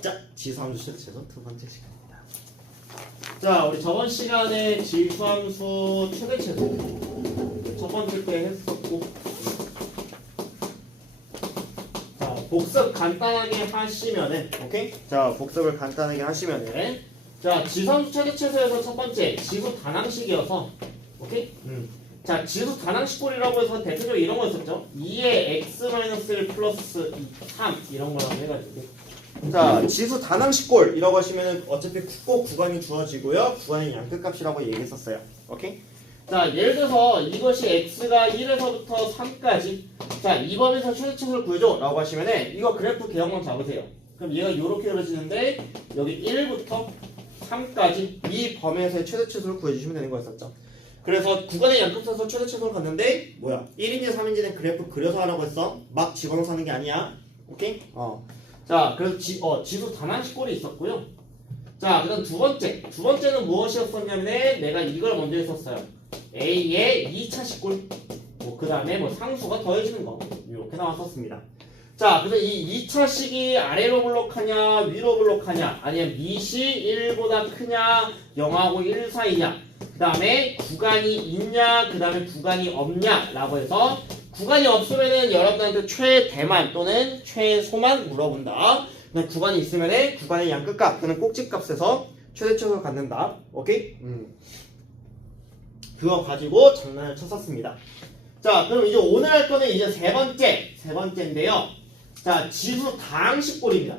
자, 지수함수 최대체수 두 번째 시간입니다. 자, 우리 저번 시간에 지수함수 최대체수 첫 번째 때 했었고, 자, 복습 간단하게 하시면은, 오케이? 자, 복습을 간단하게 하시면은, 자, 지수함수 최대체수에서 첫 번째 지수 단항식이어서, 오케이? 자, 지수 단항식꼴이라고 해서 대표적으로 이런 거 있었죠? 2의 x-1 플러스 3 이런 거라고 해가지고. 자, 지수 단항식꼴이라고 하시면은 어차피 꼭 구간이 주어지고요. 구간의 양끝값이라고 얘기했었어요. 오케이? 자, 예를 들어서 이것이 x가 1에서부터 3까지. 자, 이 범위에서 최대치수를 구해줘 라고 하시면은 이거 그래프 개형만 잡으세요. 그럼 얘가 이렇게 그려지는데 여기 1부터 3까지 이 범위에서의 최대치수를 구해주시면 되는 거였었죠. 그래서 구간의 양끝에서 최대치수를 갔는데 뭐야? 1인지 3인지는 그래프 그려서 하라고 했어. 막 집어넣어서 하는 게 아니야. 오케이? 자, 그래서 지수 단항식꼴이 있었고요. 자, 그다음 두 번째는 무엇이었었냐면 내가 이걸 먼저 했었어요. A의 2차식꼴. 그 다음에 상수가 더해지는 거. 이렇게 나왔었습니다. 자, 그래서 이 2차식이 아래로 블록하냐, 위로 블록하냐, 아니면 밑이 1보다 크냐, 0하고 1 사이냐, 그 다음에 구간이 있냐, 그 다음에 구간이 없냐, 라고 해서 구간이 없으면은 여러분들한테 최대만 또는 최소만 물어본다. 구간이 있으면은 구간의 양끝값 또는 꼭지값에서 최대치수를 갖는다. 오케이? 그거 가지고 장난을 쳤었습니다. 자, 그럼 이제 오늘 할 거는 이제 세 번째인데요. 자, 지수 다항식꼴입니다.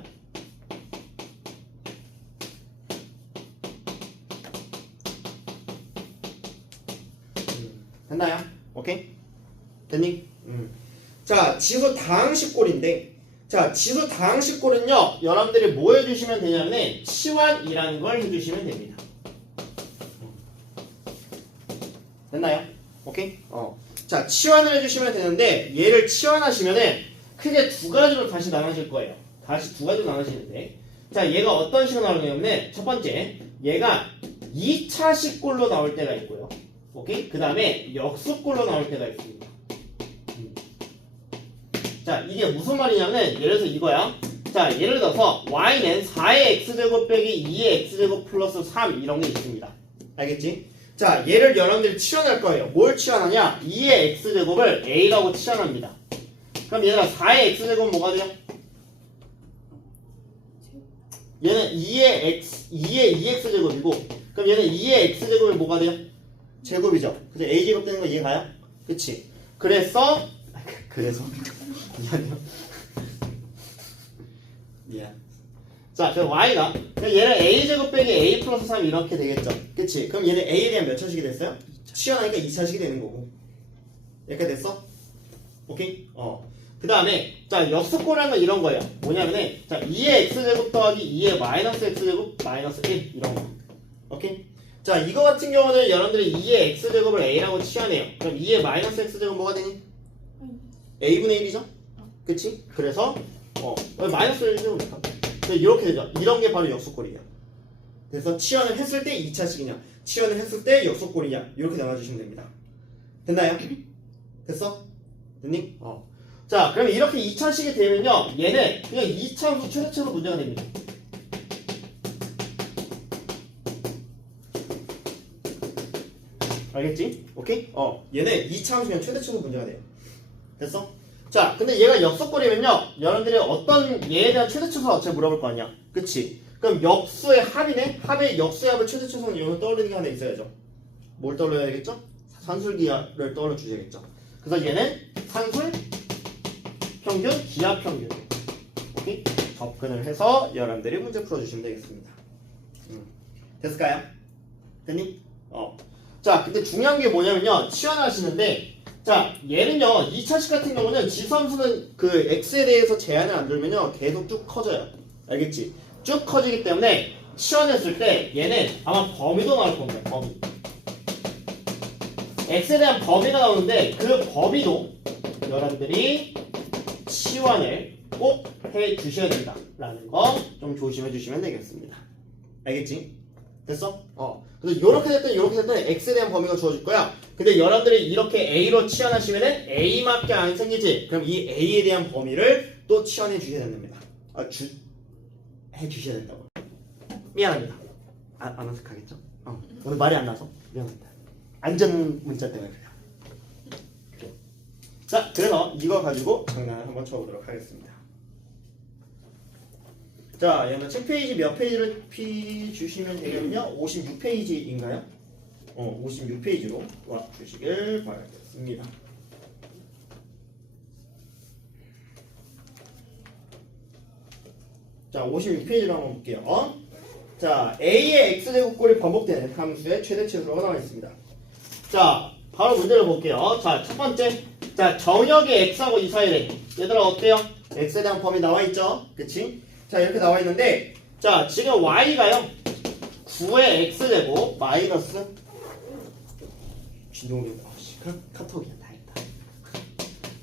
됐나요? 오케이? 됐니? 자, 지수 다항식꼴인데, 자, 지수 다항식꼴은요, 여러분들이 뭐 해주시면 되냐면, 치환이라는 걸 해주시면 됩니다. 됐나요? 오케이? 자, 치환을 해주시면 되는데, 얘를 치환하시면은, 크게 두 가지로 다시 나눠질 거예요. 다시 두 가지로 나눠지는데, 자, 얘가 어떤 식으로 나오냐면, 첫 번째, 얘가 2차식꼴로 나올 때가 있고요. 오케이? 그 다음에 역수꼴로 나올 때가 있습니다. 자, 이게 무슨 말이냐면 예를 들어서 이거야. 자, 예를 들어서 y는 4의 x제곱 빼기 2의 x제곱 플러스 3 이런 게 있습니다. 알겠지? 자, 얘를 여러분들이 치환할 거예요. 뭘 치환하냐? 2의 x제곱을 a라고 치환합니다. 그럼 얘들아 4의 x제곱은 뭐가 돼요? 얘는 2의 2x제곱이고, 그럼 얘는 2의 x제곱이 뭐가 돼요? 제곱이죠. 그래서 a제곱 되는 거 이해가요? 그치? 그래서 미안해요. 미안. 자, 그럼 y가 얘는 a제곱 빼기 a 플러스 3 이렇게 되겠죠. 그치? 그럼 얘는 a에 대한 몇 차식이 됐어요? 치환하니까 2차식이 되는 거고. 이렇게 됐어? 오케이? 그 다음에 자, 역수꼴이라는 건 이런 거예요. 뭐냐면은 자, 2의 x제곱 더하기 2의 마이너스 x제곱 마이너스 1 이런 거. 오케이? 자, 이거 같은 경우는 여러분들이 2의 x제곱을 a라고 치환해요. 그럼 2의 마이너스 x제곱 뭐가 되니? a분의 1이죠? 그치? 그래서 마이너스 1제곱 이렇게 되죠. 이런 게 바로 역수꼴이에요. 그래서 치환을 했을 때 2차식이냐, 치환을 했을 때 역수꼴이냐 이렇게 나눠주시면 됩니다. 됐나요? 됐어? 됐니? 자, 그럼 이렇게 2차식이 되면요, 얘는 그냥 2차함수 최대치수로 문제가 됩니다. 알겠지? 오케이? 얘는 2차함수면 최대치수로 문제가 돼요. 됐어? 자, 근데 얘가 역수꼴이면요, 여러분들이 어떤 얘에 대한 최대치수가 어차피 물어볼 거 아니야. 그치? 그럼 역수의 합이네? 합의 역수의 합을 최대치수는 여러분 떠올리는 게 하나 있어야죠. 뭘 떠올려야겠죠? 산술기하를 떠올려 주셔야겠죠. 그래서 얘는 산술, 평균, 기하 평균. 오케이? 접근을 해서 여러분들이 문제 풀어주시면 되겠습니다. 됐을까요? 됐니? 자, 근데 중요한 게 뭐냐면요, 치환하시는데, 자, 얘는요, 2차식 같은 경우는 지수함수는 그 x에 대해서 제한을 안 두면요, 계속 쭉 커져요. 알겠지? 쭉 커지기 때문에 치환했을 때 얘는 아마 범위도 나올 겁니다. 범위. x에 대한 범위가 나오는데 그 범위도 여러분들이 치환을 꼭 해주셔야 된다라는 거 좀 조심해 주시면 되겠습니다. 알겠지? 됐어? 그래서 요렇게 됐든 x에 대한 범위가 주어질 거야. 근데 여러분들이 이렇게 a로 치환하시면은 a밖에 안 생기지. 그럼 이 a에 대한 범위를 또 치환해 주셔야 됩니다. 해주셔야 된다고. 미안합니다. 안 어색하겠죠? 오늘 말이 안 나서 미안합니다. 안전 문자 때문에 그래요. 자, 그래서 이거 가지고 장난을 한번 쳐보도록 하겠습니다. 자, 얘는 책 페이지 몇 페이지를 주시면 되겠냐? 56페이지인가요? 56페이지로 와 주시길 바라겠습니다. 자, 56페이지로 한번 볼게요. 자, A의 X제곱꼴이 반복되는 함수의 최대치수가 나와 있습니다. 자, 바로 문제를 볼게요. 자, 첫 번째. 자, 정역이 X하고 이 사이래. 얘들아, 어때요? X에 대한 범위 나와 있죠? 그치? 자, 이렇게 나와 있는데, 자, 지금 Y가요. 9의 X제곱 마이너스 진동이 카톡이야. 다행이다.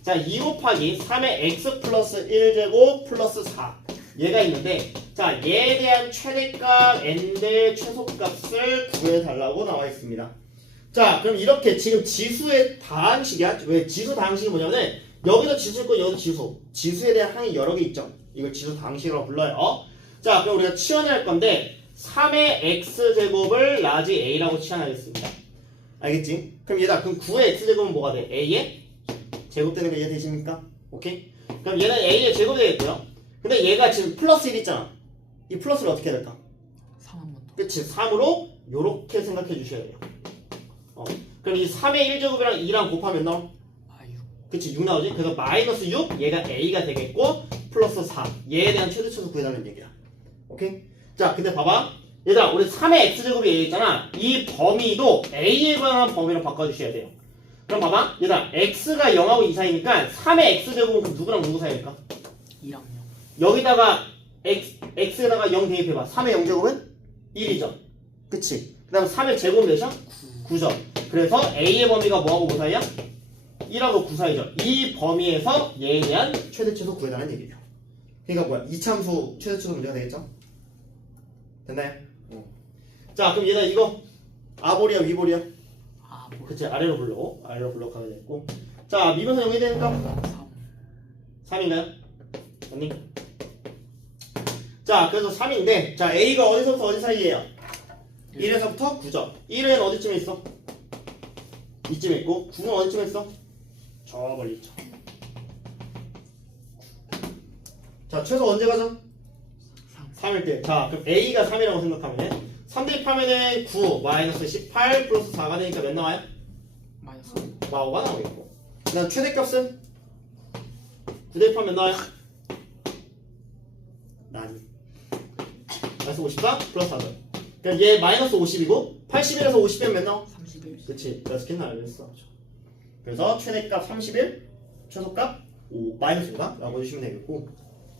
자, 2 곱하기 3의 X 플러스 1제곱 플러스 4 얘가 있는데, 자, 얘에 대한 최대값 n대 최소값을 구해달라고 나와 있습니다. 자, 그럼 이렇게 지금 지수의 다항식이야. 왜 지수 다항식이 뭐냐면 여기도 지수 있고 여기도 지수. 지수에 대한 항이 여러 개 있죠. 이걸 지수 다항식이라고 불러요. 자, 그럼 우리가 치환할 건데 3의 x제곱을 라지 a라고 치환하겠습니다. 알겠지? 그럼 얘다. 그럼 9의 x제곱은 뭐가 돼? a의 제곱되는 거 이해되십니까? 오케이? 그럼 얘는 a의 제곱이 되겠고요. 근데 얘가 지금 플러스 1 있잖아. 이 플러스를 어떻게 해야 될까? 3 한 번 더. 그치? 3으로 요렇게 생각해 주셔야 돼요. 그럼 이 3의 1제곱이랑 2랑 곱하면 나와? 6. 그치? 6 나오지? 그래서 마이너스 6 얘가 a가 되겠고 플러스 4 얘에 대한 최대치수 구해달라는 얘기야. 오케이? 자, 근데 봐봐. 얘들아, 우리 3의 x제곱이 a 있잖아. 이 범위도 a에 관한 범위로 바꿔주셔야 돼요. 그럼 봐봐. 얘들아, x가 0하고 2 사이니까 3의 x제곱은 그럼 누구랑 누구 사이일까? 2랑 0. 여기다가 x에다가 0 대입해봐. 3의 0제곱은 1이죠. 그치? 그 다음 3의 제곱은 몇이야? 9죠. 그래서 a의 범위가 뭐하고 뭐 사이야? 1하고 9 사이죠. 이 범위에서 얘에 대한 최대치수 구해달라는 얘기예요. 그러니까 뭐야? 이참수 최대치수 문제가 되겠죠? 됐나요? 자, 그럼 얘가 이거 아볼이야 위볼이야? 뭐. 그치? 아래로 불러 가야 되고. 자, 미분서 0이 되니까 3인가요? 아니? 자, 그래서 3인데, 자, a가 어디서부터 어디 사이에요? 1에서부터 9죠. 1은 어디쯤에 있어? 이쯤에 있고, 9는 어디쯤에 있어? 저 멀리 있죠. 자, 최소 언제 가죠? 3일 때. 자, 그럼 a가 3이라고 생각하면 3 대입하면은 9 마이너스 18 플러스 4가 되니까 몇 나와요? 마이너스 5가 나오겠고. 그 다음 최대값은 9 대입하면 몇 나와요? 나니. 마이너스 54 플러스 4죠. 그럼 얘 마이너스 50이고 81에서 50이면 몇 나와? 31. 그치. 몇 개나 알겠어. 그래서 최대값 31, 최소값 5, 마이너스 5가 라고 해주시면 되겠고.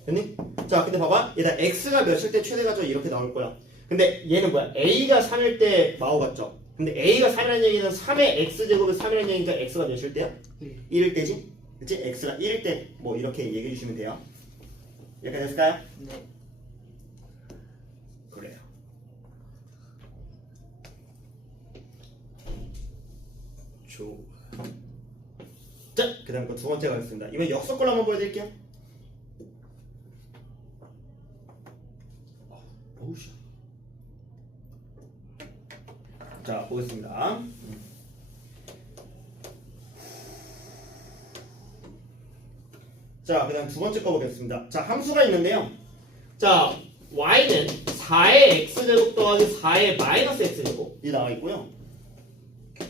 됐니? 자, 근데 봐봐. 얘다 x가 몇일 때 최대가죠? 이렇게 나올 거야. 근데 얘는 뭐야? a가 3일 때 마오 같죠? 근데 a가 3이라는 얘기는 3의 x제곱이 3이라는 얘기니까 x가 몇일 때야? 1일 때지? 그치? x가 1일 때 뭐 이렇게 얘기해 주시면 돼요. 이렇게 됐을까요? 네. 그래요. 좋아. 자, 그 다음 거 두 번째 가겠습니다. 이번 역서걸 한번 보여드릴게요. 오우씨. 자, 보겠습니다. 자, 그 다음 두 번째 거 보겠습니다. 자, 함수가 있는데요. 자, y는 4의 x제곱 더하기 4의 마이너스 x제곱이 나와 있고요.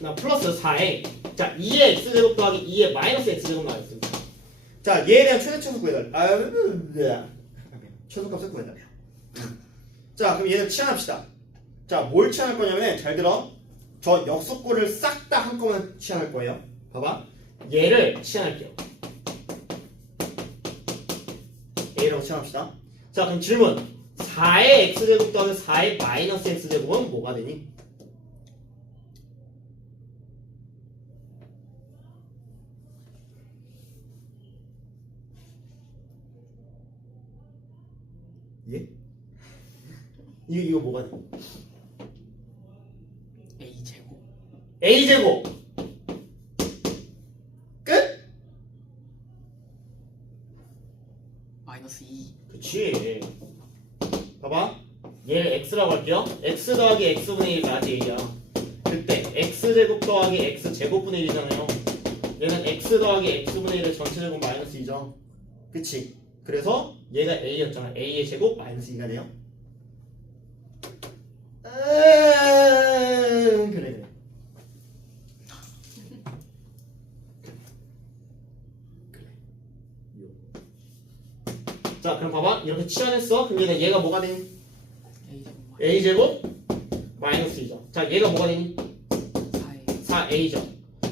나 플러스 4에 자 2의 x제곱 더하기 2의 마이너스 x제곱 나와 있습니다. 자, 얘에 대한 최대치수 구해달라. 최소값을 구해달래요. 자, 그럼 얘를 치환합시다. 자, 뭘 치환할 거냐면 잘 들어. 저 역속꼴을 싹 다 한꺼번에 치환할 거예요. 봐봐. 얘를 치환할게요. A라고 치환합시다. 자, 그럼 질문. 4의 x제곱 더하기 4의 마이너스 x제곱은 뭐가 되니? 예? 이거 뭐가 돼? a제곱. a제곱 끝? 마이너스 2. 그치. 봐봐. 얘를 x라고 할게요. x 더하기 x분의 1 나지 얘야. 그때 x제곱 더하기 x제곱분의 1이잖아요. 얘는 x 더하기 x분의 1의 전체제곱 마이너스 2죠. 그치? 그래서 얘가 a였잖아. a의 제곱 마이너스 2가 돼요. 그래. 자, 그럼 봐봐. 이렇게 치환했어. 그럼 얘가 뭐가 되니? a제곱 마이너스 2죠. 자, 얘가 뭐가 되니? 4a죠.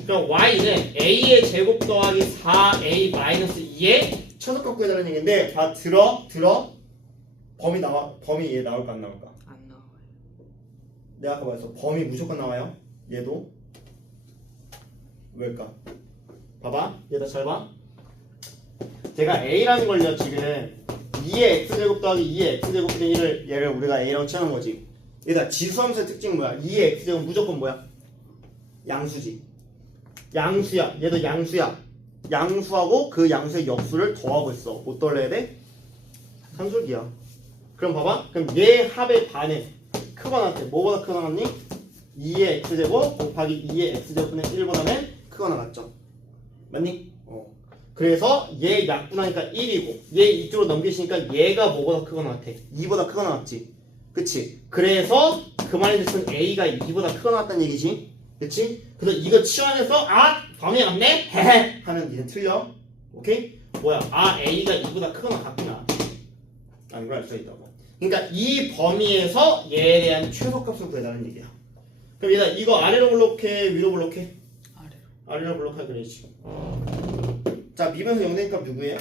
그럼 y는 a의 제곱 더하기 4a 마이너스 2의 최소값 구해달라는 얘기인데, 다 들어. 범위 얘 나올까 안 나올까? 안 나와요. 내가 아까 말했어. 범위 무조건 나와요. 얘도. 왜일까? 봐봐. 얘다 잘 봐. 제가 a라는 걸요 지금 2의 x제곱 더하기 2의 x제곱분의 1을 얘를 우리가 a라고 치는 거지. 얘다 지수함수의 특징은 뭐야? 2의 x제곱 무조건 뭐야? 양수지. 양수야. 얘도 양수야. 양수하고 그 양수의 역수를 더하고 있어. 못 더해야 돼? 산술기야. 그럼 봐봐. 그럼 얘 합의 반은 크거나 같아. 뭐보다 크거나 같니? 2의 x제곱 곱하기 2의 x제곱분의 1보다는 크거나 같죠. 맞니? 그래서 얘 약분하니까 1이고 얘 이쪽으로 넘기시니까 얘가 뭐보다 크거나 같아? 2보다 크거나 같지? 그치? 그래서 그 말인 뜻은 a가 2보다 크거나 같다는 얘기지? 그치? 그래서 이거 치환해서 범위가 맞네? 헤헤 하면 니는 틀려. 오케이? 뭐야? a가 2보다 크거나 같구나 라는 걸 알 수 있다고. 그러니까 이 범위에서 얘에 대한 최소값을 구해달라는 얘기야. 그럼 얘들아 이거 아래로 블록해? 위로 블록해? 아래로 블록할 그래야지. 자, 미분에서 0되니까 누구예요?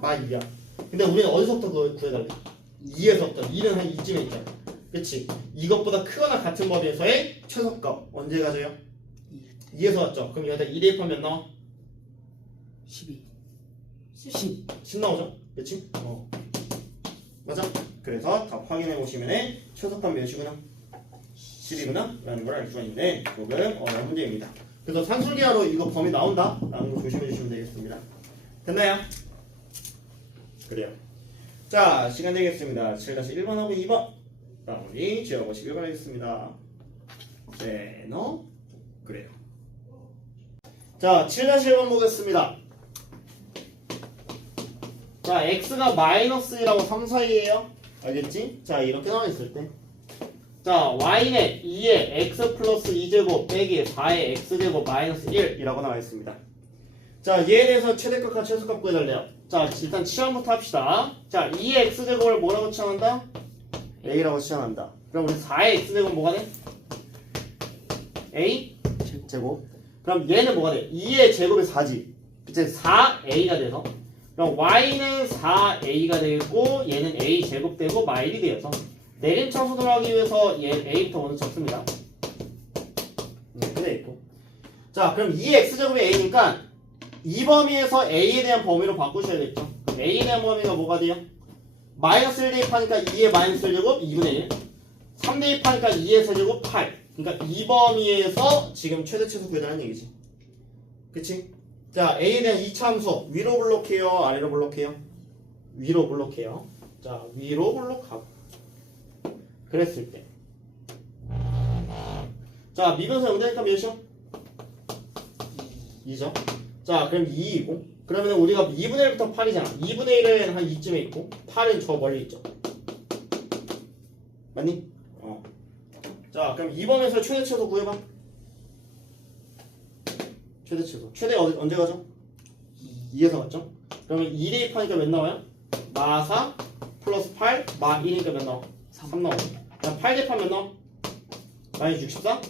마2야. 근데 우리는 어디서부터 구해달래? 2에서부터. 2는 한 2쯤에 있잖아. 그치? 이것보다 크거나 같은 범위에서의 최소값 언제 가져요? 2에서 왔죠? 그럼 여기다 2 대입하면 몇 나와? 12 10 나오죠? 그치? 맞아? 그래서 답 확인해 보시면 최소값 몇이구나? 10이구나? 라는 걸 알 수가 있는데 조금 어려운 문제입니다. 그래서 산술기하로 이거 범위 나온다? 라는 거 조심해 주시면 되겠습니다. 됐나요? 그래요. 자, 시간 되겠습니다. 7-1번하고 2번 마무리 지어보시길 바라겠습니다. 네, 그래요. 자, 7-1번 보겠습니다. 자, x가 마이너스 1하고 3 사이에요. 알겠지? 자, 이렇게 나와 있을 때 자, y는 2의 x 플러스 2제곱 빼기 4의 x제곱 마이너스 1이라고 나와 있습니다. 자, 얘에 대해서 최대값과 최소값 구해달래요. 자, 일단 치환부터 합시다. 자, 2의 x제곱을 뭐라고 치환한다? a라고 치환한다. 그럼 우리 4의 x제곱 뭐가 돼? a 제곱. 그럼 얘는 뭐가 돼? 2의 제곱이 4지. 그치? 4a가 돼서 그럼 y는 4a가 되고 얘는 a 제곱 되고 마일이 되어서 내림차수를 하기 위해서 얘 a부터 먼저 적습니다. 그래 있고. 자, 그럼 2x제곱이 a니까 이 범위에서 a에 대한 범위로 바꾸셔야겠죠. a에 대한 범위가 뭐가 돼요? 마이너스 1 대입하니까 2의 마이너스 1제곱 2분의 1 3 대입하니까 2의 세제곱 8 그러니까 이 범위에서 지금 최대 최소 구해달라는 얘기지. 그치? 자, a에 대한 2차 함수 위로 블록해요? 아래로 블록해요? 위로 블록해요. 자, 위로 블록하고 그랬을 때 자, 미분에서 0되니까 몇이요? 2죠. 자, 그럼 2이고 그러면 우리가 2분의 1부터 8이잖아. 2분의 1은 한 2쯤에 있고 8은 저 멀리 있죠. 맞니? 자, 그럼 2번에서 최대 최소 구해봐. 최대 최소. 최대 언제 가죠? 2에서 갔죠? 그러면 2 대입하니까 몇 나와요? 마 4 플러스 8 마 1이니까 몇 나와? 3 나오죠. 자, 8 대입하면 몇 나와? 마이너스 64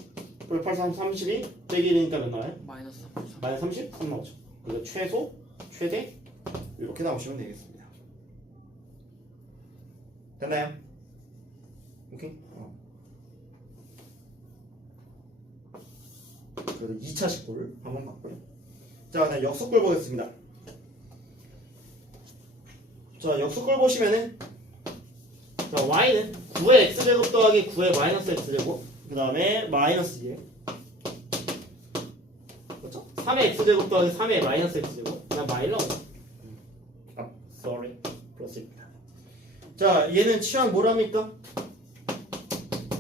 플러스 8, 3, 32 빼기 1이니까 몇 나와요? 마이너스 33 나오죠. 그래서 최소, 최대 이렇게 나오시면 되겠습니다. 됐나요? 오케이? 그래서 2차 식골 한번 봤고요. 자, 그다음 역수골 보겠습니다. 자, 역수골 보시면은 자, y는 9의 x제곱 더하기 9의 마이너스 x제곱 그 다음에 마이너스 2 그렇죠? 3의 x제곱 더하기 3의 마이너스 x제곱 그다음 마일러 sorry 플러스입니다. 자, 얘는 치환 뭐랍니까?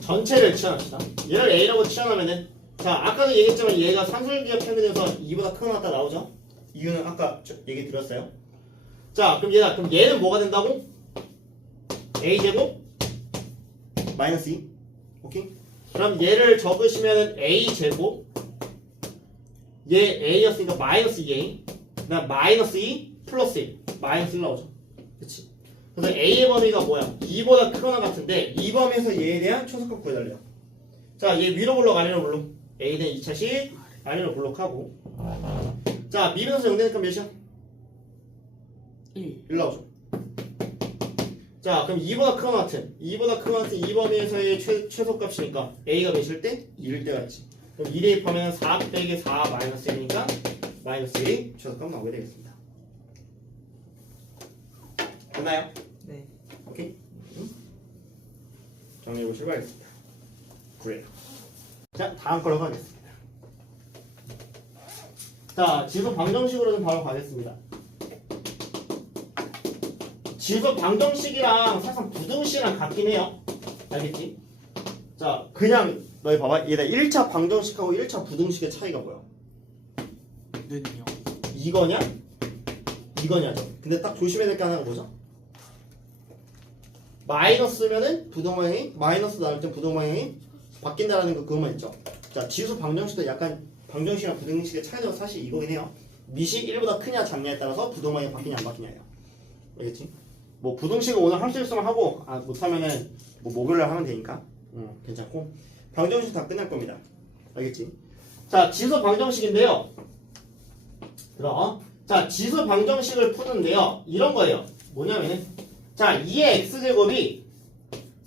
전체를 치환합시다. 얘를 A라고 치환하면은 자, 아까도 얘기했지만 얘가 상술기가 평균에서 2보다 크거나 같다 나오죠? 이유는 아까 얘기 드렸어요. 자, 그럼 얘는 뭐가 된다고? A제곱 마이너스 2. 오케이? 그럼 얘를 적으시면은 A제곱 얘 A였으니까 마이너스 2A 그다음 마이너스 2 플러스 1 마이너스 1 나오죠. 그치? 그래서 A의 범위가 뭐야? 2보다 크거나 같은데 이 범위에서 얘에 대한 초속값 구해달래요. 자, 얘 위로 블록 아래로 블록 A에 대한 2차식 아래로 블록하고 자, 미분에서 0되니까 몇이야? 1. 1 나오죠. 자, 그럼 2보다 크거나 같은 이 범위에서의 최소값이니까 A가 몇일 때? 2일 때가 있지. 그럼 2 대입하면 4 빼기 4 마이너스 1이니까 마이너스 1이 최소값 나오게 되겠습니다. 됐나요? 네. 오케이? 정리해보시기 바라겠습니다. 그래요. 자, 다음 거로 가겠습니다. 자, 지수 방정식으로 좀 바로 가겠습니다. 지수 방정식이랑 사실 부등식이랑 같긴 해요. 알겠지? 자, 그냥 너희 봐봐. 얘가 1차 방정식하고 1차 부등식의 차이가 뭐야? 는요. 이거냐? 이거냐죠. 근데 딱 조심해야 될 게 하나가 뭐죠? 마이너스면은 부동방향이 마이너스 나올 때 부동방향이 바뀐다라는 거 그것만 있죠. 자, 지수 방정식도 약간 방정식이랑 부등식의 차이도 사실 이거긴 해요. 미식 1보다 크냐 작냐에 따라서 부동방향이 바뀌냐 안 바뀌냐예요. 알겠지? 뭐 부등식은 오늘 할 수 있으면 하고 못하면은 뭐 목요일에 하면 되니까 괜찮고 방정식 다 끝날 겁니다. 알겠지? 자, 지수 방정식인데요. 자, 지수 방정식을 푸는데요. 이런 거예요. 뭐냐면은 자, 2의 x제곱이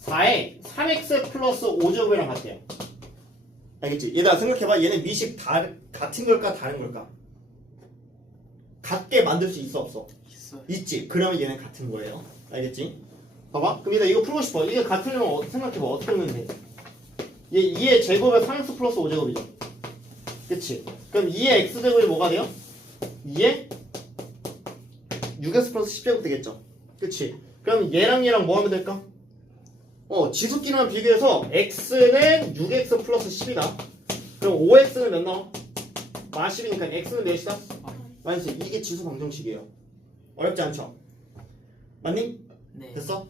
4의 3x 플러스 5제곱이랑 같아요. 알겠지? 얘들아 생각해봐. 얘네 미식 같은 걸까 다른 걸까? 같게 만들 수 있어 없어? 있어요. 있지. 그러면 얘는 같은 거예요. 알겠지? 봐봐. 그럼 얘들아 이거 풀고 싶어. 이게 같으려면 생각해봐. 어떻게 하면 돼? 얘 2의 제곱에 3x 플러스 5제곱이죠. 그치? 그럼 2의 x제곱이 뭐가 돼요? 2의 6x 플러스 10제곱 되겠죠? 그치? 그럼 얘랑 뭐 하면 될까? 지수끼리만 비교해서 x는 6x 플러스 10이다. 그럼 5x는 몇 나와? -10이니까 x는 몇이다? 마이너스. 이게 지수 방정식이에요. 어렵지 않죠? 맞니? 네. 됐어?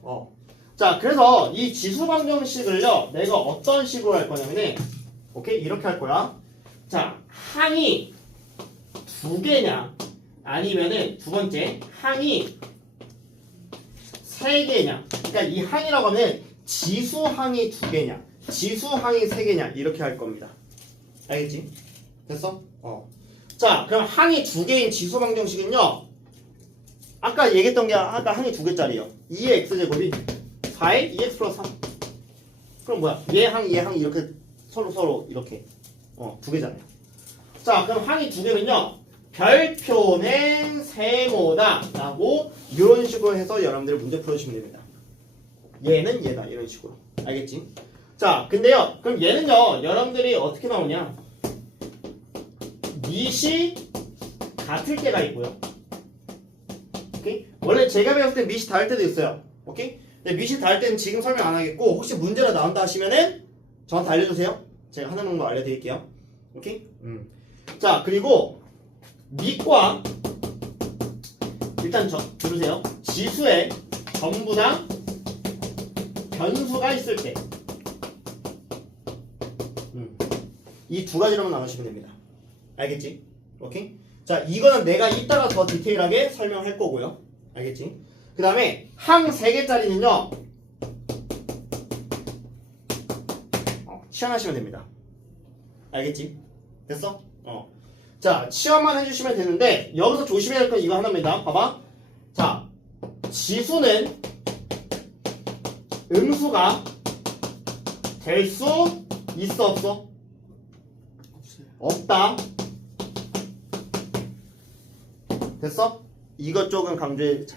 자, 그래서 이 지수 방정식을요, 내가 어떤 식으로 할 거냐면은, 오케이? 이렇게 할 거야. 자, 항이 두 개냐, 아니면은 두 번째, 항이 세 개냐. 그러니까 이 항이라고 하면 지수항이 두 개냐, 지수항이 세 개냐, 이렇게 할 겁니다. 알겠지? 됐어? 자, 그럼 항이 두 개인 지수 방정식은요, 아까 얘기했던 게 아까 항이 두 개짜리예요. 2의 x제곱이 4의 2x 플러스 3. 그럼 뭐야? 얘항 이렇게 서로 이렇게 두 개잖아요. 자, 그럼 항이 두 개면요, 별표는 세모다 라고 이런 식으로 해서 여러분들 문제 풀어주시면 됩니다. 얘는 얘다 이런 식으로. 알겠지? 자, 근데요, 그럼 얘는요, 여러분들이 어떻게 나오냐? 밑이 같을 때가 있고요. 오케이? 원래 제가 배웠을 때 밑이 다를 때도 있어요. 오케이? 근데 밑이 다를 때는 지금 설명 안 하겠고, 혹시 문제가 나온다 하시면은 저한테 알려주세요. 제가 하는 방법 알려드릴게요. 오케이? 자, 그리고 밑과 일단 들으세요. 지수에 전부 다 변수가 있을 때 이 두 가지로만 나누시면 됩니다. 알겠지? 오케이? 자, 이거는 내가 이따가 더 디테일하게 설명할 거고요. 알겠지? 그 다음에 항 3개짜리는요, 치환하시면 됩니다. 알겠지? 됐어? 자, 치환만 해주시면 되는데, 여기서 조심해야 할 건 이거 하나입니다. 봐봐. 자, 지수는 음수가 될 수 있어 없어? 없어요. 없다. 됐어? 이것 쪽은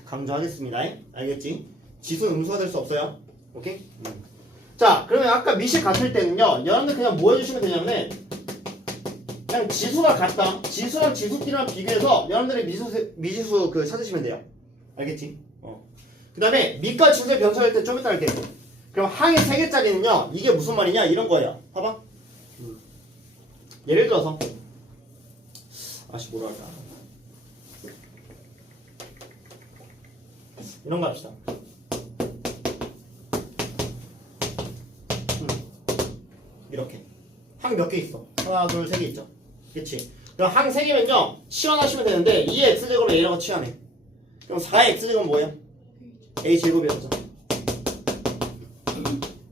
강조하겠습니다. 알겠지? 지수는 음수가 될 수 없어요. 오케이? 자, 그러면 아까 미식 같을 때는요, 여러분들 그냥 뭐 해주시면 되냐면은, 그냥 지수가 같다. 지수랑 지수끼리만 비교해서 여러분들이 미지수 찾으시면 돼요. 알겠지? 그 그 다음에 밑과 지수의 변수할 때 좀 이따 할게. 그럼 항이 3개짜리는요 이게 무슨 말이냐 이런 거예요. 봐봐. 예를 들어서 뭐라 할까 이런 거 합시다. 이렇게 항 몇 개 있어? 하나 둘 세 개 있죠. 그치? 그럼 항 3개면요 치환하시면 되는데 2의 x제곱을 a라고 치환해. 그럼 4의 x제곱은 뭐예요? a제곱이었죠.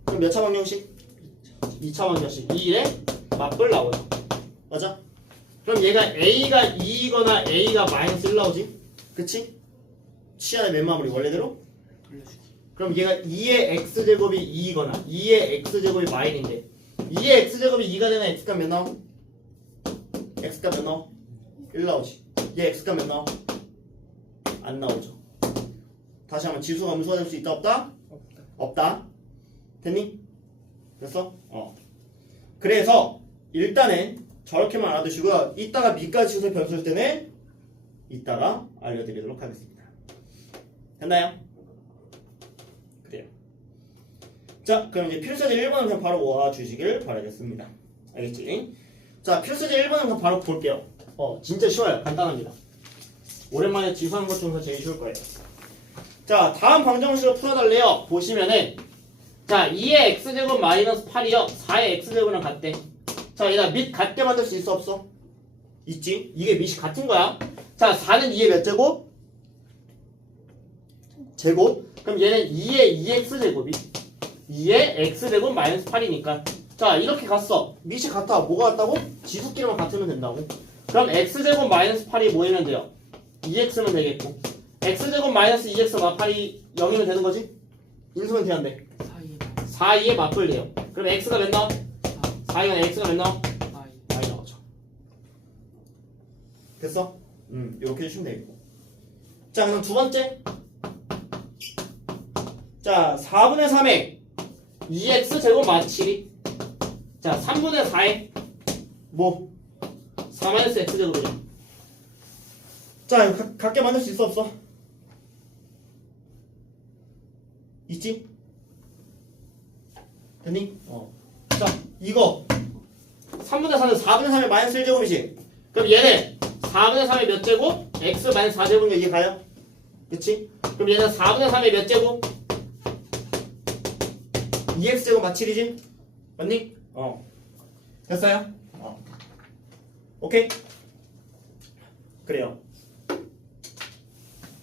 그럼 몇 차 방정식? 2차 방정식. 2에 맞불 나오죠. 맞아? 그럼 얘가 a가 2이거나 a가 마이너스 1 나오지? 그치? 치환의 맨 마무리 원래대로? 돌려주기. 그럼 얘가 2의 x제곱이 2이거나 2의 x제곱이 마이너인데 2의 x제곱이 2가 되는 x값 몇 나와? x값 몇 나와? 1 나오지. 얘 x값 몇 나와? 안 나오죠. 다시 한번 지수가 음수가 될 수 있다 없다? 없다. 없다. 됐니? 됐어? 그래서 일단은 저렇게만 알아두시고요. 이따가 밑까지 지수 변수일 때는 이따가 알려드리도록 하겠습니다. 됐나요? 그래요. 자, 그럼 이제 필수제 1번은 그냥 바로 모아주시길 바라겠습니다. 알겠지? 자, 필수제 1번은 그냥 바로 볼게요. 진짜 쉬워요. 간단합니다. 오랜만에 지수하는 것 중에서 제일 쉬울 거예요. 자, 다음 방정식을 풀어달래요. 보시면은 자, 2의 x제곱 마이너스 8이요 4의 x제곱이랑 같대. 자, 얘가 밑 같게 만들 수 있어 없어? 있지? 이게 밑이 같은 거야. 자, 4는 2의 몇 제곱? 제곱? 그럼 얘는 2의 2x제곱이 2의 x제곱 마이너스 8이니까 자, 이렇게 갔어. 밑이 같아. 뭐가 같다고? 지수끼리만 같으면 된다고. 그럼 x제곱 마이너스 8이 뭐이면 돼요? 2x면 되겠고 x제곱 마이너스 2x 마 8이 0이면 되는 거지? 인수면 돼야 안 돼? 4, 2에 맞불래요. 그럼 x가 몇 나와? 4이면 x가 몇 나와? 많이 나오죠. 됐어? 이렇게 해주시면 되겠고. 자, 그럼 두 번째. 자, 4분의 3에 2x 제곱 마 7이 자, 3분의 4에 뭐? 4 마이너스 x 제곱이죠. 자, 이거 같게 만들 수 있어 없어? 있지? 됐니? 자, 이거 3분의 4는 4분의 3의 마이너스 1제곱이지? 그럼 얘는 4분의 3의 몇 제곱? x 마이너스 4제곱인 거 이해 가요? 그치? 그럼 얘는 4분의 3의 몇 제곱? 2x제곱 마 7이지? 맞니? 됐어요? 오케이? 그래요.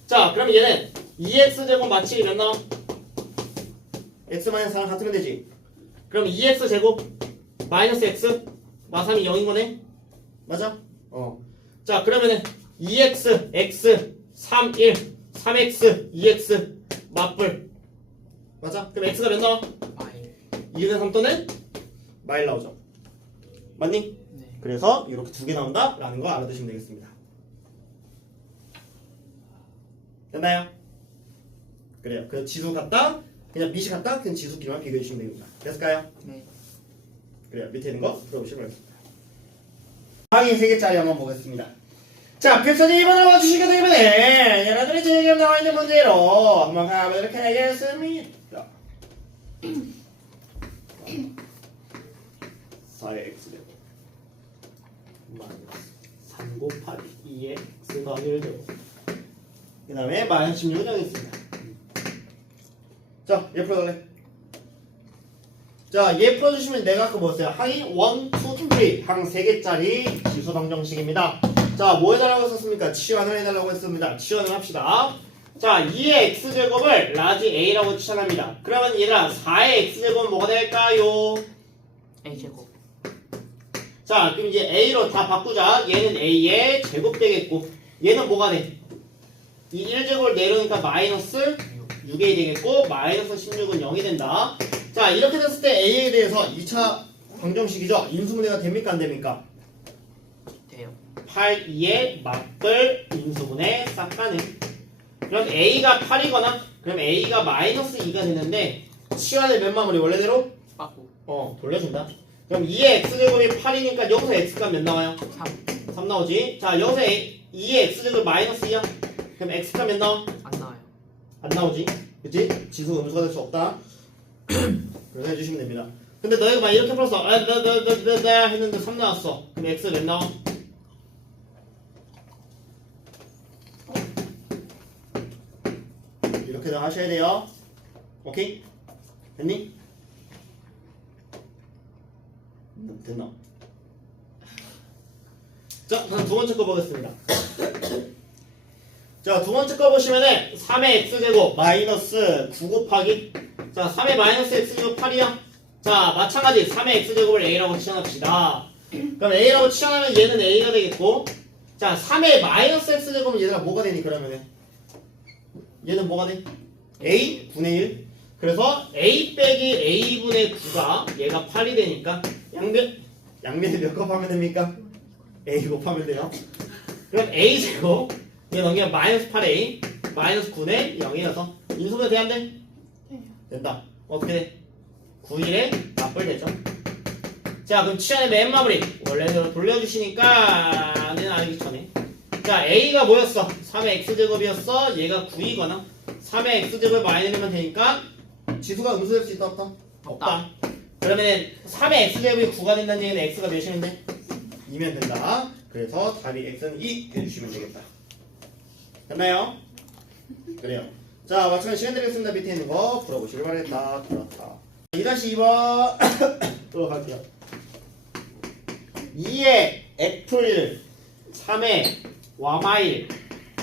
자, 그럼 얘는 2x제곱 마 7이 몇 나와? x 마이너스 4랑 같으면 되지. 그럼 2x제곱 마이너스 x 마 3이 0인 거네? 맞아? 자, 그러면은 2x, x, 3, 1, 3x, 2x 맞불 맞아? 그럼 x가 몇 나와? 2분의 3 또는? 마일 나오죠. 맞니? 네. 그래서 이렇게 두 개 나온다 라는 거 알아두시면 되겠습니다. 됐나요? 그래요. 그래서 지수 같다? 그냥 밑이 같다? 그냥 지수끼리만 비교해 주시면 됩니다. 됐을까요? 네. 그래요. 밑에 있는 거 풀어보시면 되겠습니다. 항이 3개짜리 한번 보겠습니다. 자, 필수제 2번을 와주시게 되면 여러분들이 지금 나와 있는 문제로 한번 가보도록 하겠습니다. 4의 x제곱 마이너스 3 곱하기 2의 x 더하기 1제곱 그 다음에 마이너스 16을 정했습니다. 자, 얘 풀어달래. 자, 얘 풀어주시면 내가 아까 뭐였어요? 항이 1, 2, 3 항 3개짜리 지수 방정식입니다. 자, 뭐 해달라고 했었습니까? 치환을 해달라고 했습니다. 치환을 합시다. 자, 2의 x제곱을 라지 a라고 치환합니다. 그러면 얘들아 4의 x제곱은 뭐가 될까요? a제곱. 자, 그럼 이제 a로 다 바꾸자. 얘는 a의 제곱 되겠고 얘는 뭐가 돼? 이 1제곱을 내려오니까 마이너스 6a 되겠고 마이너스 16은 0이 된다. 자, 이렇게 됐을 때 a에 대해서 2차 방정식이죠. 인수분해가 됩니까 안 됩니까? 돼요. 8, 2의 맞불 인수분해 싹 가능. 그럼 a가 8이거나 그럼 a가 마이너스 2가 되는데 치환의 몇 마무리 원래대로? 빠꾸. 돌려준다. 그럼 2의 x제곱이 8이니까 여기서 x가 몇 나와요? 3 나오지. 자, 여기서 2의 x제곱 마이너스 2야? 그럼 x가 몇 나와? 안 나와요. 안 나오지. 그치? 지수 음수가 될 수 없다. 그래서 해주시면 됩니다. 근데 너희가 막 이렇게 풀었어. 했는데 3 나왔어. 그럼 x 몇 나와? 이렇게도 하셔야 돼요. 오케이? 됐니? 됐나? 자, 다음 두 번째 거 보겠습니다. 자, 두 번째 거 보시면은 3의 x제곱 마이너스 9 곱하기 자, 3의 마이너스 x제곱 8이야. 자, 마찬가지 3의 x제곱을 a라고 치환합시다. 그럼 a라고 치환하면 얘는 a가 되겠고 자, 3의 마이너스 x제곱은 얘들아 뭐가 되니 그러면은 얘는 뭐가 돼? a 분의 1 그래서 a 빼기 a분의 9가 얘가 8이 되니까 양면을 몇 곱하면 됩니까? a 곱하면 돼요. 그럼 a제곱 얘 넘기면 마이너스 8a 마이너스 9네 0이어서 인수분해 돼야 안 돼? 된다. 어떻게 돼? 9일에 맞벌되죠. 자 그럼 치환의 맨 마무리 원래대로 돌려주시니까 얘는 알기 전에 자 a가 뭐였어? 3의 x제곱이었어. 얘가 9이거나 3의 x제곱을 많이 내면 되니까 지수가 음수될 수 있다 없다? 없다. 그러면 3의 x제곱이 9가 된다는 얘기는 x가 몇이면 돼? 2면 된다. 그래서 답이 x는 2 해주시면 되겠다. 됐나요? 그래요. 자 마지막 시간 드리겠습니다. 밑에 있는 거 풀어보시길 바라겠다. 그렇다. 2-2번 또 갈게요. 2의 F일 3의 Y마일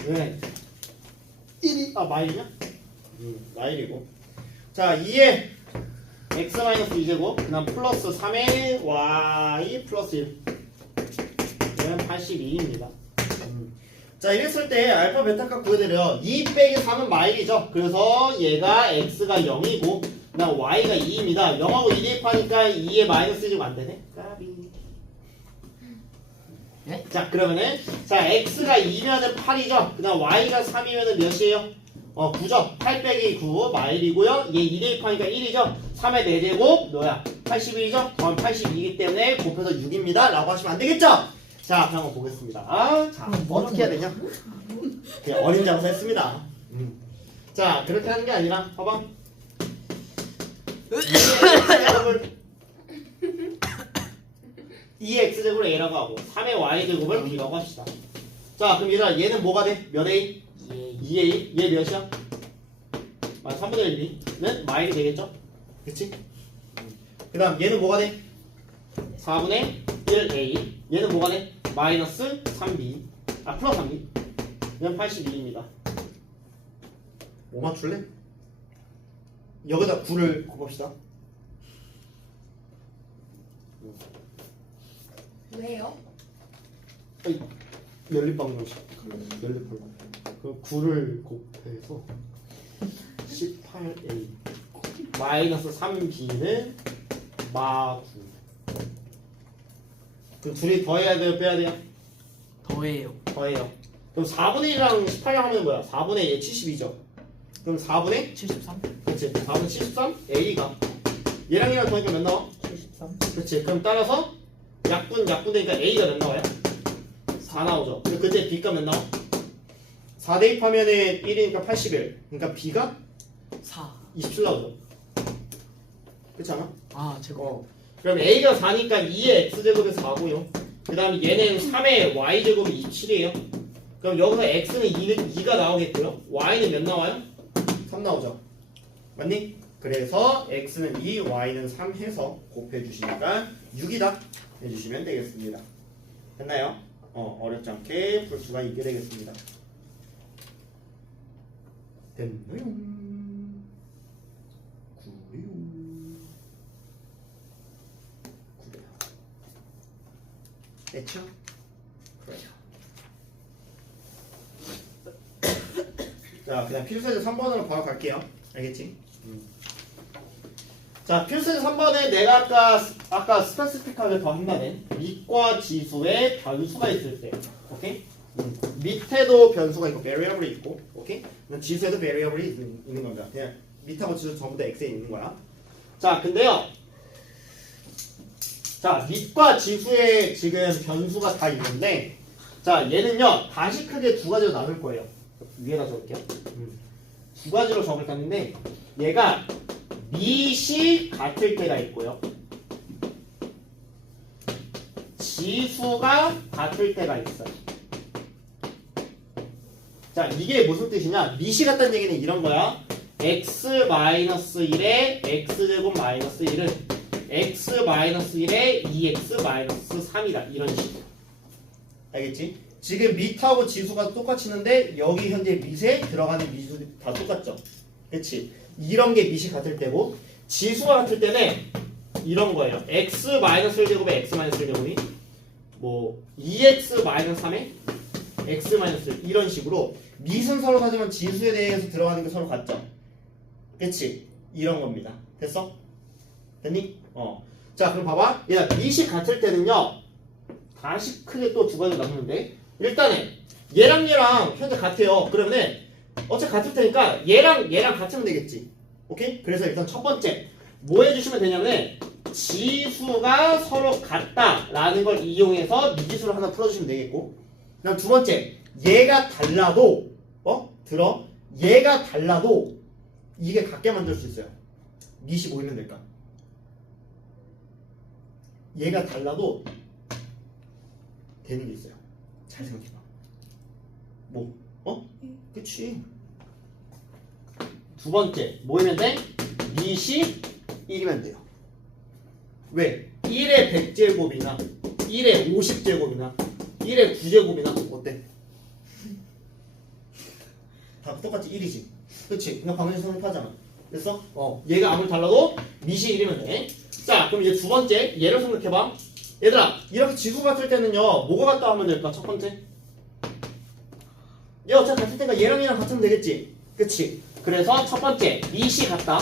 왜? 1이 마일이냐? 마일이고 자 2의 X-2제곱 그 다음 플러스 3의 Y 플러스 1 이건 82입니다. 자 이랬을 때 알파 베타값 구해드려요. 2 빼기 3은 마일이죠. 그래서 얘가 X가 0이고 그다음 Y가 2입니다. 0하고 2 대입하니까 2의 마이너스 1이 안 되네. 네? 자 그러면은 자 X가 2면은 8이죠. 그다음 Y가 3이면은 몇이에요? 9죠. 8 빼기 9 마일이고요. 얘 2 대입하니까 1이죠. 3의 4제곱 뭐야? 81이죠. 더하면 82이기 때문에 곱해서 6입니다. 라고 하시면 안 되겠죠? 자, 그럼 한번 보겠습니다. 자, 어떻게 해야 되냐? 그냥 어린 장사 했습니다. 자, 그렇게 하는 게 아니라, 봐봐. 2의 x제곱을 a라고 하고, 3의 y제곱을 b라고 합시다. 자, 그럼 얘는 뭐가 돼? 몇 a? 2a. 얘 몇이야? 3분의 1b는 마일이 되겠죠? 그치? 그 다음 얘는 뭐가 돼? 4분의 1a. 얘는 뭐가 돼? 마이너스 3b 플러스 3b 그냥 82입니다. 뭐 맞출래? 여기다 9를 곱합시다. 왜요? 연립방정식 연립방정 그럼 9를 곱해서 18a 마이너스 3b는 마9 그럼 둘이 더해야 돼요? 빼야 돼요? 더해요. 더해요. 그럼 4분의 1이랑 18을 하면 뭐야? 4분의 1 72죠. 그럼 4분의 73? 그렇지. 4분의 73 A가 얘랑 얘랑 더하니까 몇 나와? 73? 그렇지. 그럼 따라서 약분 되니까 A가 몇 나와요? 4 나오죠. 근데 그때 B가 몇 나와? 4 대입하면은 1이니까 81. 그러니까 B가 4. 27 나오죠. 그렇지 않아? 아, 제곱. 그럼 A가 4니까 2의 X제곱이 4고요. 그 다음에 얘는 3의 Y제곱이 27이에요. 그럼 여기서 X는 2가 나오겠고요. Y는 몇 나와요? 3 나오죠. 맞니? 그래서 X는 2, Y는 3 해서 곱해주시니까 6이다 해주시면 되겠습니다. 됐나요? 어렵지 않게 풀 수가 있게 되겠습니다. 됐나요? 됐죠? 그래요. 자, 그냥 필수제 3번으로 바로 갈게요. 알겠지? 자, 필수제 3번에 내가 아까 스페시픽하게 더 한다는 밑과 지수의 변수가 있을 때, 오케이? 밑에도 변수가 있고 variable이 있고, 오케이? 지수에도 variable이 있는 겁니다. 그냥 밑하고 지수 전부 다 x에 있는 거야. 자, 근데요. 자, 밑과 지수에 지금 변수가 다 있는데 자, 얘는요 다시 크게 두 가지로 나눌 거예요. 위에다 적을게요. 두 가지로 적을 땄는데 얘가 밑이 같을 때가 있고요. 지수가 같을 때가 있어요. 자, 이게 무슨 뜻이냐? 밑이 같다는 얘기는 이런 거야. x-1에 x제곱 마이너스 1은 x-1에 2x 마이너스 3이다. 이런 식이야. 알겠지? 지금 밑하고 지수가 똑같이는데 여기 현재 밑에 들어가는 미수 다 똑같죠? 그치? 이런 게 밑이 같을 때고 지수가 같을 때는 이런 거예요. x-1제곱에 x-1제곱이 뭐 2x-3에 x-1 이런 식으로 밑은 서로 같으면 지수에 대해서 들어가는 게 서로 같죠? 그치? 이런 겁니다. 됐어? 됐니? 자, 그럼 봐봐. 얘가 밑이 같을 때는요. 다시 크게 또 두 가지 나누는데 일단은 얘랑 현재 같아요. 그러면은 어차피 같을 테니까 얘랑 같으면 되겠지. 오케이? 그래서 일단 첫 번째 뭐 해주시면 되냐면 지수가 서로 같다라는 걸 이용해서 미지수를 하나 풀어주시면 되겠고 그다음 두 번째 얘가 달라도 들어 얘가 달라도 이게 같게 만들 수 있어요. 밑이 모이면 될까? 얘가 달라도 되는 게 있어요. 잘 생각해봐. 뭐? 그치. 두 번째 모이면 돼? 밑이 1이면 돼요. 왜? 1의 100제곱이나 1의 50제곱이나 1의 9제곱이나 어때? 다 똑같이 1이지. 그치? 그냥 방정식 성립하잖아. 됐어? 얘가 아무리 달라도 밑이 1이면 돼. 자, 그럼 이제 두 번째 얘를 생각해봐. 얘들아, 이렇게 지수 같을 때는요, 뭐가 같다 하면 될까? 첫 번째. 얘 어차피 같을 때가 얘랑 같으면 되겠지? 그치? 그래서 첫 번째, 밑이 같다.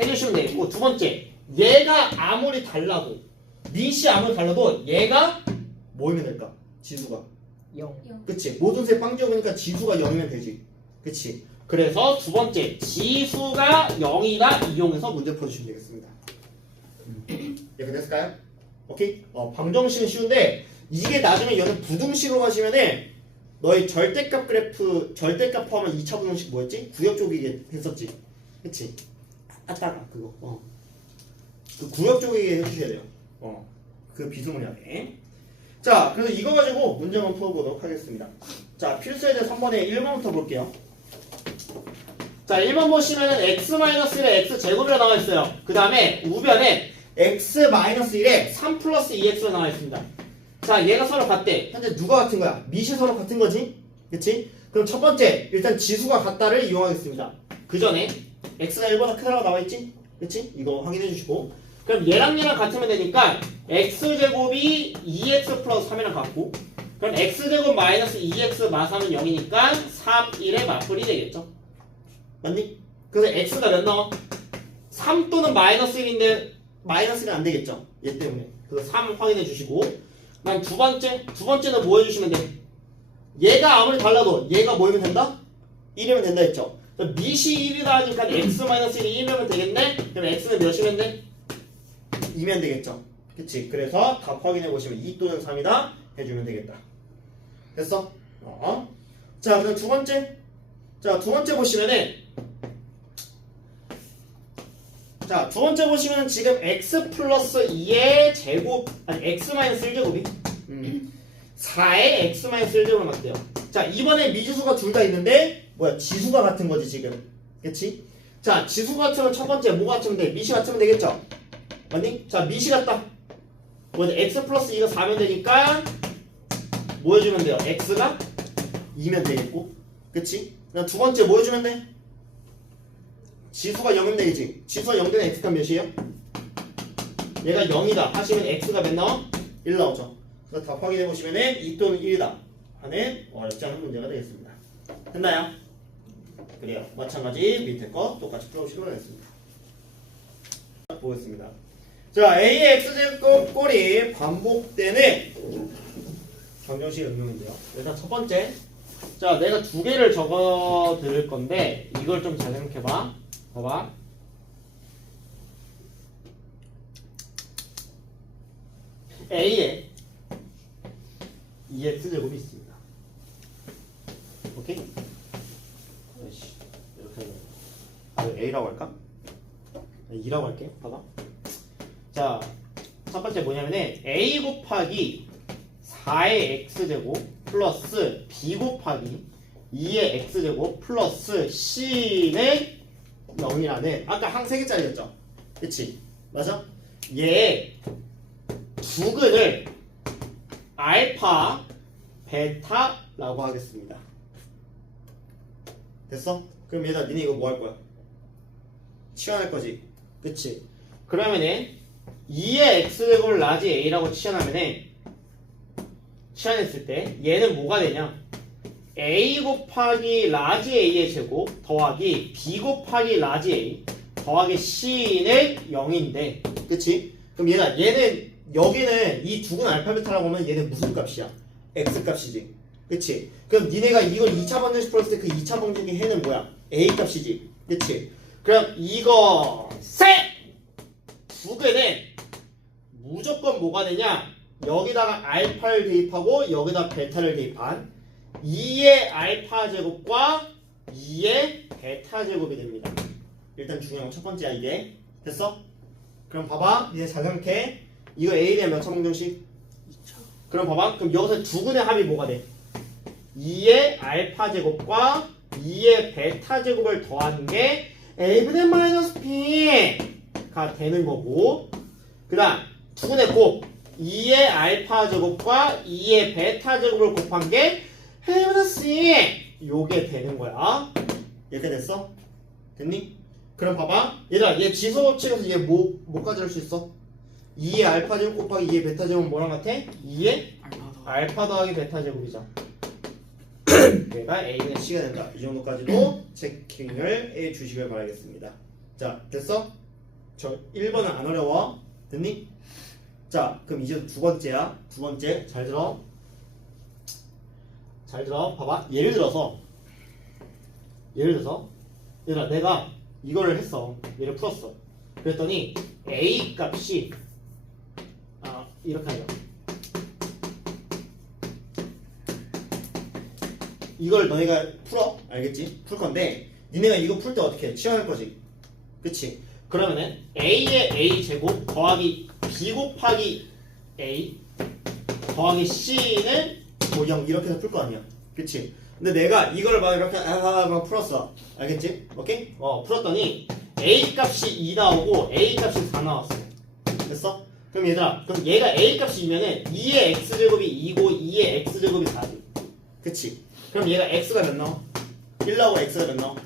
해주시면 되겠고, 두 번째, 얘가 아무리 달라도, 밑이 아무리 달라도 얘가 뭐이면 될까? 지수가. 0. 그치? 모든 세 빵 지어보니까 지수가 0이면 되지. 그치? 그래서 두 번째, 지수가 0이다 이용해서 문제 풀어주시면 되겠습니다. 이렇게 됐을까요? 오케이? 방정식은 쉬운데 이게 나중에 얘는 부등식으로 가시면은 너희 절대값 그래프 절대값 포함한 2차 부등식 뭐였지? 구역 쪼개기 했었지? 그치? 아따가 그거 그 구역 쪼개기 해주셔야 돼요. 그 비스무리하게. 자, 그래서 이거 가지고 문제 한번 풀어보도록 하겠습니다. 자, 필수예제 3번에 1번부터 볼게요. 자, 1번 보시면은 x-1에 x제곱이라 나와 있어요. 그 다음에 우변에 x-1에 3 플러스 2x가 나와 있습니다. 자, 얘가 서로 같대. 현재 누가 같은 거야? 밑이 서로 같은 거지? 그치? 그럼 첫 번째, 일단 지수가 같다를 이용하겠습니다. 그 전에 x가 1보다 크다라고 나와 있지? 그치? 이거 확인해 주시고. 그럼 얘랑 같으면 되니까 x제곱이 2x 플러스 3이랑 같고 그럼 x제곱 마이너스 2x 마삼은 0이니까 3, 1의 맞불이 되겠죠? 맞니? 그래서 x가 몇 나와? 3 또는 마이너스 1인데 마이너스는 안 되겠죠? 얘 때문에. 그래서 3 확인해 주시고 그다음 두 번째는 뭐 해주시면 돼? 얘가 아무리 달라도 얘가 뭐이면 된다? 1이면 된다 했죠? 밑이 1이다 하니까 x-1이 1이면 되겠네? 그럼 x는 몇이면 돼? 2면 되겠죠? 그치? 그래서 답 확인해 보시면 2 또는 3이다 해주면 되겠다. 됐어? 자, 그럼 두 번째. 자, 두 번째 보시면은 자, 두 번째 보시면은 지금 x 플러스 2의 제곱 아니 x 마이너스 1제곱이 4의 x 마이너스 1제곱을 맞대요. 자, 이번에 미지수가 둘 다 있는데 뭐야? 지수가 같은 거지 지금. 그치? 자, 지수가 같으면 첫 번째 뭐가 같으면 돼? 밑이 같으면 되겠죠? 맞니? 자, 밑이 같다. 뭐지? x 플러스 2가 4면 되니까 뭐 해주면 돼요? x가 2면 되겠고. 그치? 그다음 두 번째 뭐 해주면 돼? 지수가 0이면 되겠지. 지수가 0 되는 x가 몇이에요? 얘가 0이다 하시면 x가 몇 나와? 1 나오죠. 그래서 답 확인해 보시면은 2 또는 1이다 하는 어렵지 않은 문제가 되겠습니다. 됐나요? 그래요. 마찬가지 밑에 거 똑같이 풀어보시도록 하겠습니다. 보겠습니다. 자, a의 x제곱 꼴이 반복되는 방정식 응용인데요. 일단 첫 번째, 자, 내가 두 개를 적어 드릴 건데 이걸 좀 잘 생각해봐. 봐봐. a에 2x제곱이 있습니다. 오케이? A라고 할까? 2라고 할게. 봐봐. 자, 첫 번째 뭐냐면은 A 곱하기 4의 x제곱 플러스 B 곱하기 2의 x제곱 플러스 C는 0이라는 아까 항 3개짜리였죠? 그치? 맞아? 얘의 두근을 알파, 베타라고 하겠습니다. 됐어? 그럼 얘들아 니네 이거 뭐 할 거야? 치환할 거지? 그치? 그러면은 2의 x제곱을 라지 a라고 치환하면은 치환했을 때 얘는 뭐가 되냐? a 곱하기 라지 a의 제곱 더하기 b 곱하기 라지 a 더하기 c는 0인데 그치? 그럼 얘는 여기는 이 두근 알파 베타라고 하면 얘는 무슨 값이야? x 값이지 그치? 그럼 니네가 이걸 2차 방정식 풀었을 때 그 2차 방정식의 해는 뭐야? a 값이지 그치? 그럼 이거 세 두근은 무조건 뭐가 되냐? 여기다가 알파를 대입하고 여기다 베타를 대입한 2의 알파 제곱과 2의 베타 제곱이 됩니다. 일단 중요한 건 첫 번째야 이게. 됐어? 그럼 봐봐. 이제 잘 생각해. 이거 A에 대한 몇차 방정식? 2차. 그럼 봐봐. 그럼 여기서 두근의 합이 뭐가 돼? 2의 알파 제곱과 2의 베타 제곱을 더하는 게 A분의 마이너스 B가 되는 거고 그 다음 두근의 곱 2의 알파 제곱과 2의 베타 제곱을 곱한 게 A분의 C 요게 되는 거야. 이렇게 됐어? 됐니? 그럼 봐봐. 얘들아 얘 지수법칙에서 얘 뭐까지 할 수 있어? 2의 알파 제곱 곱하기 2의 베타 제곱은 뭐랑 같아? 2의 알파 더하기 베타 제곱이죠. 얘가 A는 C가 된다. 이 정도까지도 체킹을 해 주시길 바라겠습니다. 자 됐어? 저 1번은 안 어려워. 됐니? 자 그럼 이제 두 번째야. 두 번째 잘 들어. 잘 들어. 봐봐. 예를 들어서 얘들아 내가 이거를 했어. 얘를 풀었어. 그랬더니 A 값이 이렇게 하자. 이걸 너희가 풀어. 알겠지? 풀 건데 니네가 이거 풀 때 어떻게 해? 치환할 거지. 그치? 그러면은 A의 A 제곱 더하기 B 곱하기 A 더하기 C는 뭐 0 이렇게 해서 풀 거 아니야. 그치? 근데 내가 이걸 막 이렇게 막 풀었어. 알겠지? 오케이? 풀었더니 A 값이 2 나오고 A 값이 4 나왔어. 됐어? 그럼 얘들아 그럼 얘가 A 값이 2면은 2의 X제곱이 2고 2의 X제곱이 4지. 그치? 그럼 얘가 X가 몇 나와? 1 나오고 X가 몇 나와?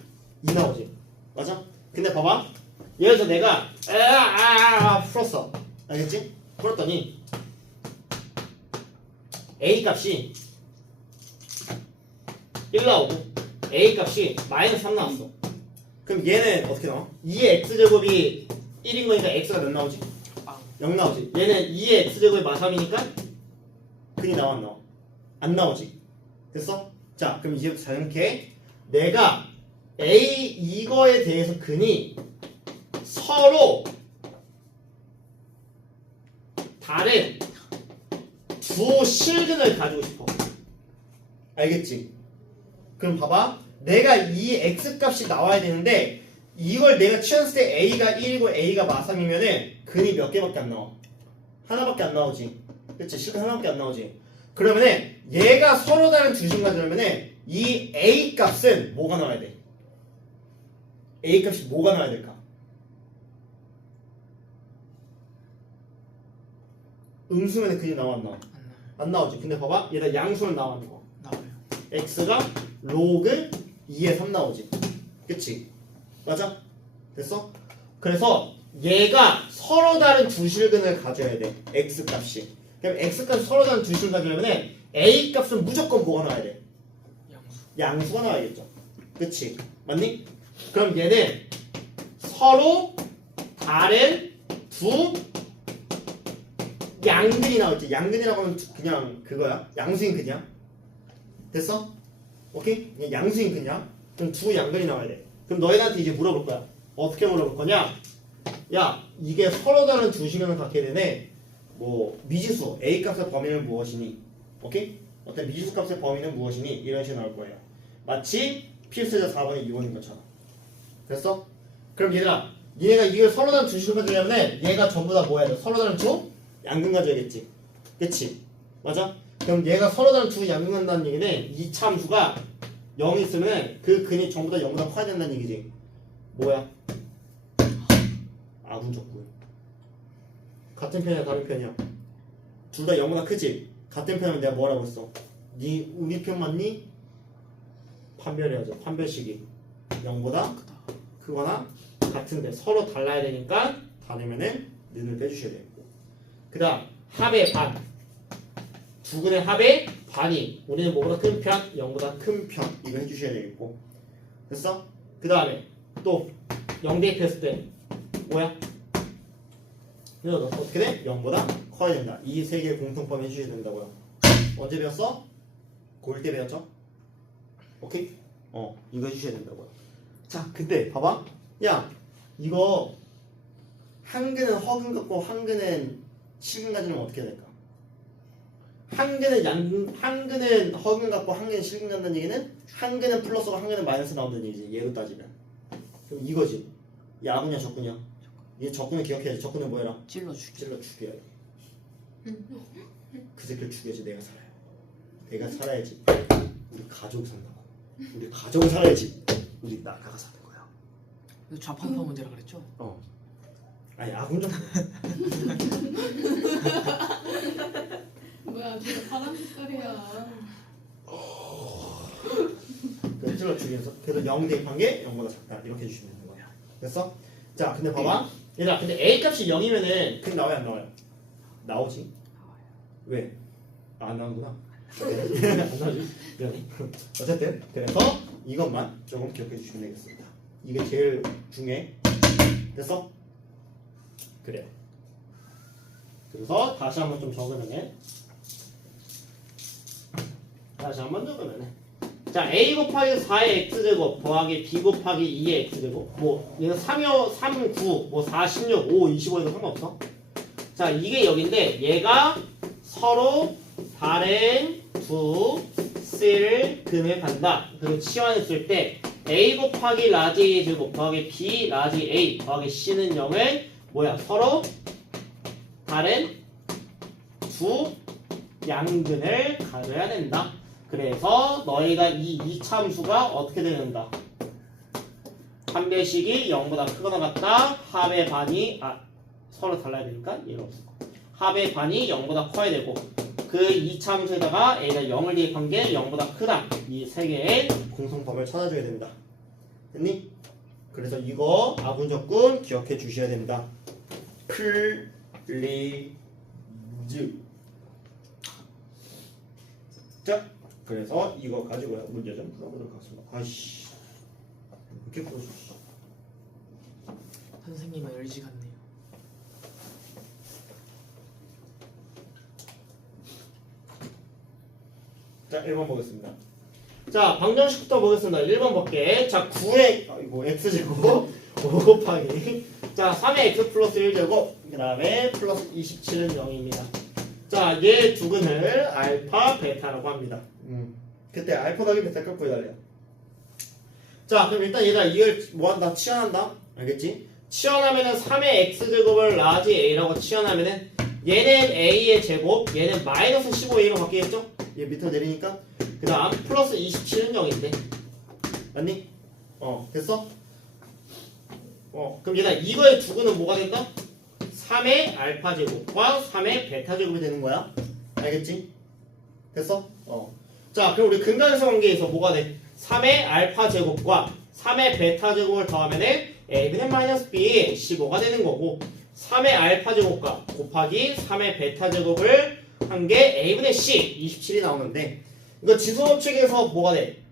2 나오지. 맞아? 근데 봐봐. 예를 들어서 내가 풀었어. 알겠지? 풀었더니 A 값이 1 나오고 A 값이 마이너스 3 나왔어. 그럼 얘는 어떻게 나와? 2의 X제곱이 1인 거니까 X가 몇 나오지? 0 나오지. 얘는 2의 X제곱이 마삼이니까 근이 나와 안 나와? 안 나오지. 됐어? 자 그럼 이제부터 잘 생각해. 내가 A 이거에 대해서 근이 서로 다른 두 실근을 가지고 싶어. 알겠지? 그럼 봐봐. 내가 이 X값이 나와야 되는데 이걸 내가 취했을 때 A가 1이고 A가 마3이면은 근이 몇 개밖에 안 나와? 하나밖에 안 나오지. 그치? 실근 하나밖에 안 나오지. 그러면은 얘가 서로 다른 두 실근 가지려면은 이 A 값은 뭐가 나와야 돼? A 값이 뭐가 나와야 될까? 음수면 근이 나와 안 나와? 안 나오지. 근데 봐봐. 얘가 양수는 나오는 거. 나와요. x가 로그 2에 3 나오지. 그치? 맞아? 됐어? 그래서 얘가 서로 다른 두 실근을 가져야 돼. x 값이. 그럼 x 값이 서로 다른 두 실근 가져려면 a 값은 무조건 뭐가 나와야 돼? 양수가 나와야겠죠. 그치? 맞니? 그럼 얘는 서로 다른 두 양근이 나올지. 양근이라고 하면 그냥 그거야. 양수인 근이야. 됐어? 오케이? 그냥 양수인 근이야. 그럼 두 양근이 나와야 돼. 그럼 너희한테 이제 물어볼 거야. 어떻게 물어볼 거냐? 야, 이게 서로 다른 두 실근을 갖게 되네. 뭐 미지수 A 값의 범위는 무엇이니? 오케이? 어떤 미지수 값의 범위는 무엇이니? 이런 식으로 나올 거예요. 마치 필수제 4번의 2번인 것처럼. 됐어? 그럼 얘들아, 얘가 이걸 서로 다른 두 식을 가지려면 얘가 전부 다 뭐 해야 돼? 서로 다른 두 양근 가져야겠지. 그치? 맞아? 그럼 얘가 서로 다른 두 양근 간다는 얘기는 이 참수가 0이 있으면 그 근이 전부 다 0보다 커야 된다는 얘기지. 뭐야? 아군적군. 같은 편이야 다른 편이야? 둘 다 0보다 크지? 같은 편은 내가 뭐라고 했어? 우리 편 맞니? 판별해야죠. 판별식이 0보다 크거나 같은데 서로 달라야 되니까 다르면은 는을 빼주셔야 되고. 그 다음 합의 반. 두 근의 합의 반이 우리는 뭐보다 큰 편? 0보다 큰 편. 이거 해주셔야 되겠고. 됐어? 그 다음에 또 0 대입했을 때 뭐야? 이거 어떻게 돼? 0보다 커야 된다. 이 세 개의 공통점 해주셔야 된다고요. 언제 배웠어? 고1 때 배웠죠? 오케이? 이거 해주셔야 된다고요. 자, 근데 봐봐. 야, 이거 한근은 허근 갖고 한근은 실근 가지면 어떻게 될까? 한근은 허근 갖고 한근은 실근 간다는 얘기는 한근은 플러스고 한근은 마이너스 나온다는 얘기지. 얘로 따지면. 그럼 이거지. 야구냐 적구냐? 얘 적구는 기억해야지. 적구는 뭐해라? 찔러 죽여. 찔러 죽여야 돼. 그 새끼를 죽여야지 내가 살아요. 내가 살아야지. 우리 가족이 산다고. 우리 가족이 살아야지. 우리 나라가 사는 거야. 이거 좌판파 문제라 그랬죠? 아니 아군 좀. 뭐야, 진짜 파란 색깔이야. 그 찔러 죽이면서 그래서 0 대입한 게 0보다 작다 이렇게 해주시면 되는 거야. 됐어? 자 근데 봐봐. 얘들아 근데 A 값이 0이면은 그 나와요 안 나와요? 나오지. 왜? 안 나오는구나. 안 나오지. 미안해. 어쨌든 그래서 이것만 조금 기억해 주시면 되겠습니다. 이게 제일 중요해. 됐어? 그래. 그래서 다시 한번 좀 적으면은 자 A 곱하기 4의 x제곱 더하기 B 곱하기 2의 x제곱 뭐 얘는 3요 3, 9, 뭐 4, 16, 5, 25에도 상관없어. 자 이게 여기인데 얘가 서로 다른 두 셀 근을 간다. 그리고 치환했을 때 A 곱하기 라지 A 제곱 더하기 B 라지 A 더하기 C는 0을 뭐야 서로 다른 두 양근을 가져야 된다. 그래서 너희가 이 이참수가 어떻게 되는다? 판별식이 0보다 크거나 같다. 합의 반이 서로 달라야 되니까 얘가 없어. 합의 반이 0보다 커야 되고 그 이참수에다가 A가 0을 대입한 게 0보다 크다. 이 세 개의 공통점을 찾아줘야 된다. 됐니? 그래서 이거 아군적군 기억해 주셔야 된다. 플리즈. 자, 그래서 이거 가지고요 문제 좀 풀어보도록 하겠습니다. 아이씨, 이렇게 풀어줘. 선생님은 LG 같네요. 자, 1번 보겠습니다. 자, 방정식부터 보겠습니다. 1번 볼게. 자, 9의 x제곱 5 곱하기 자, 3의 x 플러스 1제곱 그 다음에 플러스 27은 0입니다. 자, 얘 두 근을 알파, 베타라고 합니다. 그때 알파 더하기 베타 값 구해달래요. 자, 그럼 일단 얘들아 이걸 뭐한다? 치환한다. 알겠지? 치환하면은 3의 x제곱을 라지 a라고 치환하면은 얘는 a의 제곱, 얘는 마이너스 15a로 바뀌겠죠? 얘 밑으로 내리니까 그 다음 플러스 27은 0인데 맞니? 됐어? 그럼 얘들아 이거의 두 근은 뭐가 된다? 3의 알파 제곱과 3의 베타 제곱이 되는 거야. 알겠지? 됐어? 자, 그럼 우리 근간에서 관계에서 뭐가 돼? 3의 알파 제곱과 3의 베타 제곱을 더하면은 a분의 마이너스 b 15가 되는 거고 3의 알파 제곱과 곱하기 3의 베타 제곱을 한 게 a분의 c 27이 나오는데 이거 지수법칙에서 뭐가 돼?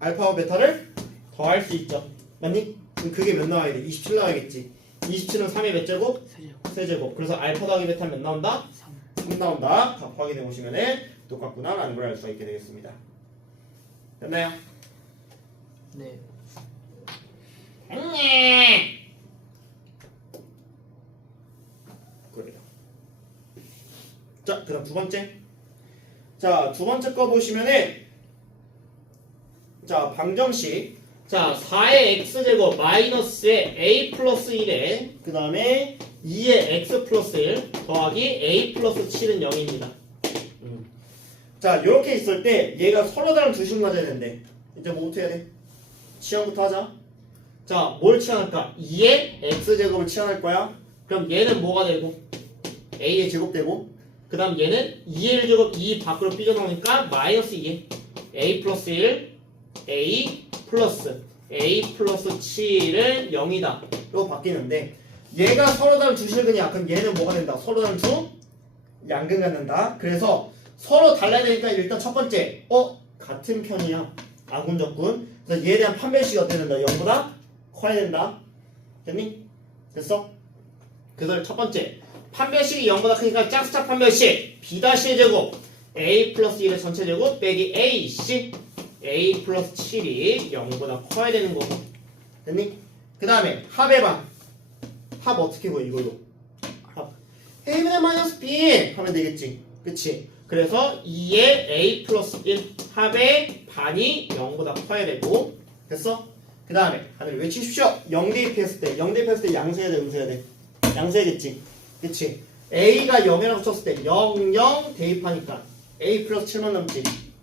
알파와 베타를 더할 수 있죠. 맞니? 그럼 그게 몇 나와야 돼? 27 나와야겠지. 27은 3의 몇 제곱? 세제곱. 세제곱. 그래서 알파 더하기 베타 몇 나온다? 3. 3 나온다. 값 확인해 보시면은 똑같구나 라는 걸 알 수가 있게 되겠습니다. 됐나요? 네. 그래요. 자, 그다음 두 번째. 자, 두 번째 거 보시면은 자, 방정식 자 4의 x제곱 마이너스의 a 플러스 1에 그 다음에 2의 x 플러스 1 더하기 a 플러스 7은 0입니다. 자 이렇게 있을 때 얘가 서로 다른 두 식을 가져야 되는데 이제 뭐부터 해야 돼? 치환부터 하자. 자 뭘 치환할까? 2의 x제곱을 치환할 거야. 그럼 얘는 뭐가 되고? a의 제곱 되고 그 다음 얘는 2의 1제곱 2 밖으로 삐져나오니까 마이너스 2의 a 플러스 1 a 플러스 7은 0이다. 이거 바뀌는데 얘가 서로 다른 두 실근이야. 그럼 얘는 뭐가 된다? 서로 다른 두 양근 갖는다. 그래서 서로 달라야 되니까 일단 첫 번째 같은 편이야. 아군적군. 그래서 얘에 대한 판별식이 어떻게 된다? 0보다 커야 된다. 됐니? 됐어? 그래서 첫 번째 판별식이 0보다 크니까 짝수짝 판별식 b-의 제곱 a 플러스 1의 전체 제곱 빼기 ac a 플러스 7이 0보다 커야 되는 거고. 됐니? 그 다음에 합의 방. 합 어떻게 보여 이걸로? 합 a분의 마이너스 b 하면 되겠지. 그치? 그래서 2의 a 플러스 1 합의 반이 0보다 커야 되고. 됐어? 그 다음에 다들 외치십시오. 0 대입했을 때 0 대입했을 때 양수해야 돼 음수해야 돼? 양수해야겠지. 그치? a가 0이라고 쳤을 때 0, 0 대입하니까 a 플러스 7만 남지.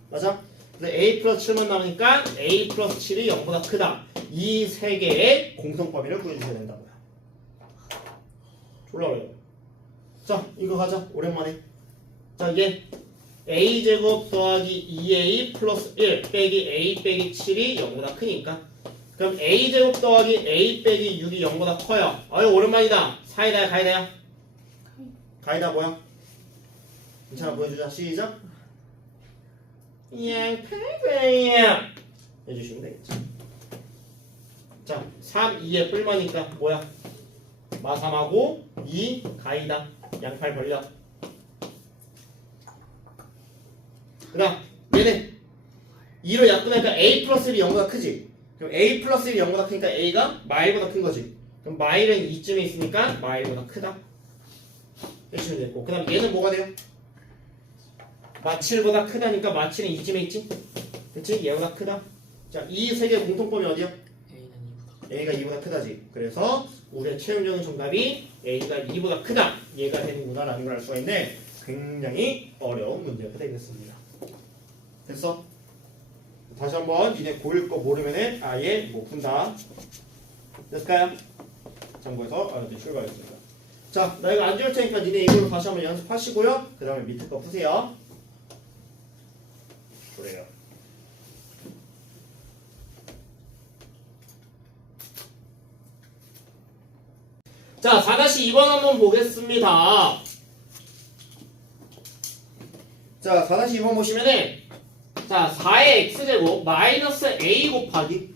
맞아? 그래서 a 플러스 7만 남으니까 a 플러스 7이 0보다 크다. 이 세 개의 공통범위를 구해주셔야 된다고요. 졸라 어려워. 자 이거 가자. 오랜만에. 자 얘 a제곱 더하기 2a 플러스 1 빼기 a 빼기 7이 0보다 크니까 그럼 a제곱 더하기 a 빼기 6이 0보다 커요. 어이 오랜만이다. 사이다야 가이다야? 가이다 뭐야? 괜찮아 보여주자. 시작. 양파이야 해주시면 되겠지. 자 3, 2에 뿔마니까 뭐야? 마3하고 2 가이다. 양팔 벌려. 그 다음 얘는 2로 약분하니까 a 플러스 1이 0보다 크지. 그럼 a 플러스 1이 0보다 크니까 a가 마일보다 큰 거지. 그럼 마일은 이쯤에 있으니까 마일보다 크다 해주시면 되고. 그 다음 얘는 뭐가 돼요? 마7보다 크다니까 마7은 이쯤에 있지? 그치? 얘보다 크다. 자, 이 세 개 공통점이 어디야? a는 2보다 a가 2보다 크다지. 그래서 우리의 최종적인 정답이 a가 2보다 크다. 얘가 되는구나 라는 걸 알 수가 있네. 굉장히 어려운 문제가 되겠습니다. 됐어? 다시 한번 니네 고1 거 모르면은 아예 못 푼다. 됐을까요? 참고해서 출발하겠습니다. 자, 나 이거 안 지울 테니까 니네 이걸로 다시 한번 연습하시고요. 그 다음에 밑에 거 푸세요. 그래요. 자, 4-2번 한번 보겠습니다. 자, 4-2번 보시면은 자, 4의 x제곱 마이너스 a 곱하기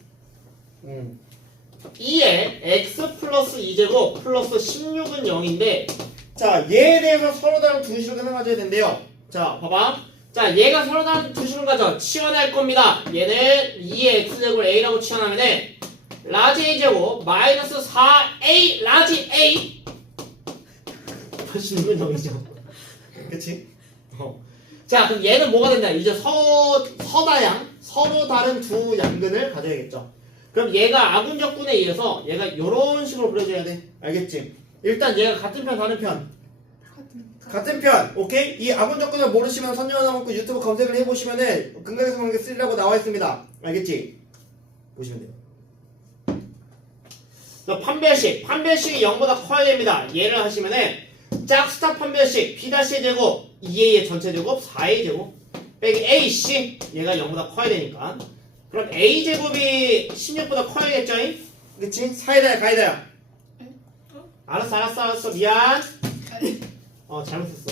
2의 x 플러스 2제곱 플러스 16은 0인데 자, 얘에 대해서 서로 다른 두 식을 가져야 된대요. 자, 봐봐. 자, 얘가 서로 다른 두 식을 가져 치환할 겁니다. 얘는 2의 x제곱을 a라고 치환하면은 라지 a제곱 마이너스 4a 라지 a 16은 0이죠. 그치? 자, 그럼 얘는 뭐가 된다? 이제 서다양 서로 다른 두 양근을 가져야겠죠. 그럼 얘가 아군적분에 의해서 얘가 이런 식으로 그려져야 돼. 알겠지? 일단 얘가 같은 편 다른 편 같은 편. 오케이? 이 아군적분을 모르시면 선정하나 먹고 유튜브 검색을 해보시면은 근각에서 관계 쓰리라고 나와 있습니다. 알겠지? 보시면 돼요. 판별식이 0보다 커야 됩니다. 얘를 하시면은 짝수짝 판별식 B'의 제곱 2A의 전체 제곱 4A 제곱 빼기 AC 얘가 0보다 커야 되니까 그럼 A 제곱이 16보다 커야겠죠? 그치? 사이다야 가이다야? 알았어 미안. 잘못했어.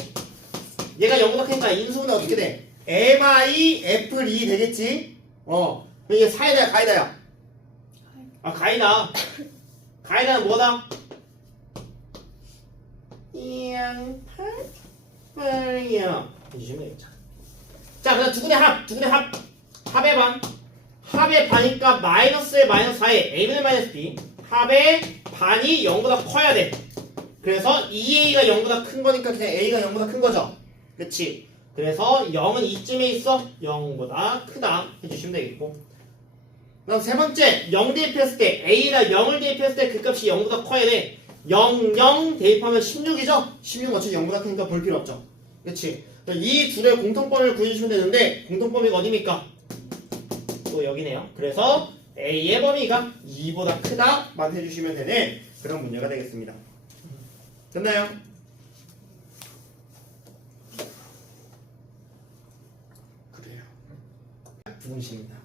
얘가 0보다 크니까 인수분해 어떻게 돼? MI F2 되겠지? 이게 사이다야 가이다야? 가이다. 가이다는 뭐다? 양팔이야. 해주시면 되겠죠. 자, 그다음 두 군의 합. 합의 반. 합의 반이니까 마이너스의 마이너스 4의 a분의 마이너스 b. 합의 반이 0보다 커야 돼. 그래서 2a가 0보다 큰 거니까 그냥 a가 0보다 큰 거죠. 그치? 그래서 0은 이쯤에 있어. 0보다 크다 해주시면 되겠고. 그다음 세 번째 0 대입했을 때 A가 0을 대입했을 때 그 값이 0보다 커야 돼. 0, 0 대입하면 16이죠? 16 맞춰 0보다 크니까 볼 필요 없죠. 그치? 이 둘의 공통범위를 구해주시면 되는데 공통범위가 어디입니까? 또 여기네요. 그래서 A의 범위가 2보다 크다만 해주시면 되는 그런 문제가 되겠습니다. 됐나요? 그래요. 부등식입니다.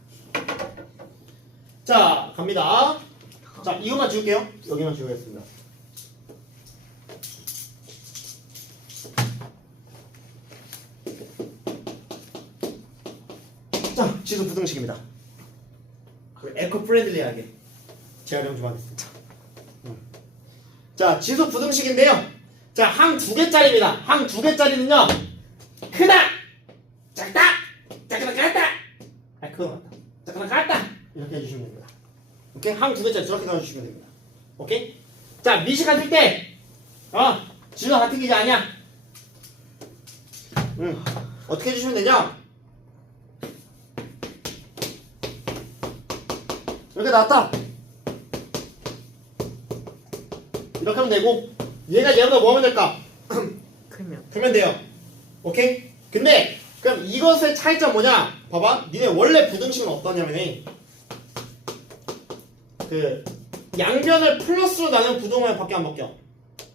자, 갑니다. 자, 이것만 지울게요. 여기만 지우겠습니다. 자, 지수 부등식입니다. 에코 프렌들리하게 재활용 좀 하겠습니다. 자, 지수 부등식인데요. 자, 항 2개짜리입니다. 항 2개짜리는요. 크다, 작다, 작다, 작다. 아, 그거 맞다. 작다, 작다. 이렇게 해주시면 됩니다. 오케이? 항 2개짜리 저렇게 나눠주시면 됩니다. 오케이? 자, 미시 같을 때, 지수가 같은 기지 아니야? 어떻게 해주시면 되냐? 이렇게 나왔다. 이렇게 하면 되고, 얘가 얘보다 뭐 하면 될까? 크면 돼요. 오케이? 근데 그럼 이것의 차이점 뭐냐? 봐봐. 니네 원래 부등식은 어떠냐면은 그 양변을 플러스로 나누면 부등호에 밖에 안 바뀌어.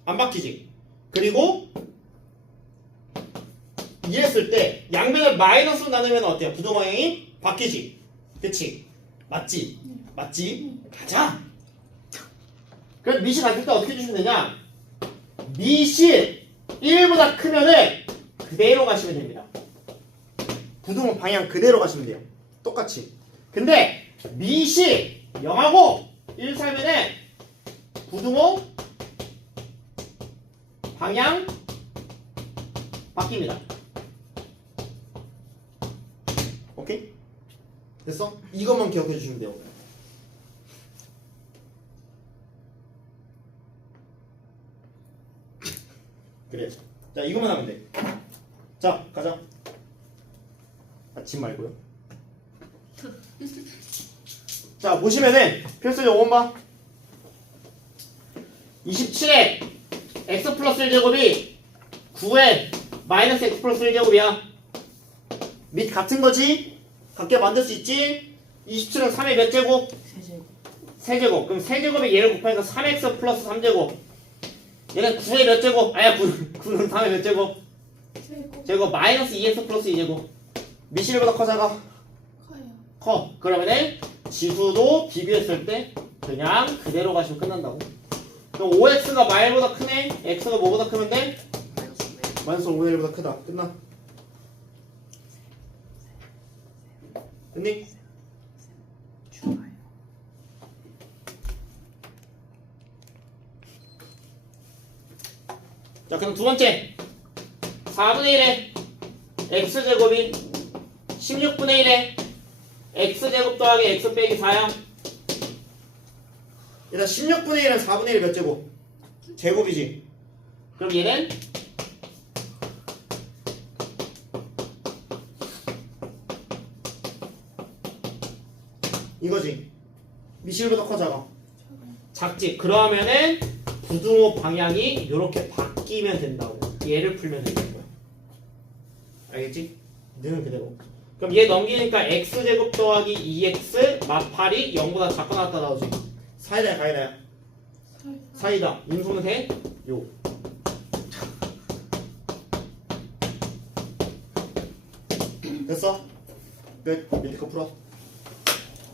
안 바뀌지. 그리고 이랬을 때 양변을 마이너스로 나누면 어때요? 부등호형이 바뀌지. 그치? 맞지? 맞지? 가자. 그럼 미시 같을 때 어떻게 해주시면 되냐? 미시 1보다 크면은 그대로 가시면 됩니다. 부등호 방향 그대로 가시면 돼요. 똑같이. 근데 미시 0하고 1 살면은 부등호 방향 바뀝니다. 오케이? 됐어? 이것만 기억해 주시면 돼요. 그래. 자, 이것만 하면 돼. 자, 가자. 집 말고요. 자, 보시면은 필수적 5번 봐. 27에 x 플러스 1제곱이 9에 마이너스 x 플러스 1제곱이야. 및 같은 거지? 같게 만들 수 있지? 27은 3의 몇 제곱? 세제곱. 그럼 세제곱이 얘를 곱하니까 3x 플러스 3제곱. 얘는 9의 몇 제곱? 아야 9는 3의 몇 제곱? 제곱 마이너스 2x 플러스 2제곱. 미실보다 커 작아? 커요. 커. 그러면은 지수도 비교했을 때 그냥 그대로 가시면 끝난다고. 그럼 5x가 마일보다 크네? x가 뭐보다 크면 돼? 마이너스 5분의 1보다 크다. 끝나. 됐니? 자, 그럼 두 번째 4분의 1에 x제곱이 16분의 1에 x제곱 더하기 x 빼기 4야. 일단 16분의 1은 4분의 1 몇 제곱? 제곱이지. 그럼 얘는 이거지. 미실보다 커 작아? 작지. 그러면은 부등호 방향이 이렇게 바뀌면 된다고. 얘를 풀면 된다는 거야. 알겠지? 는 그대로. 그럼 얘 넘기니까 x제곱 더하기 2x 마팔이 0보다 작고 나왔다 나오지. 사이다야 가이다야? 사이다. 인수는 돼? 요. 됐어? 끝. 밑에 거 풀어.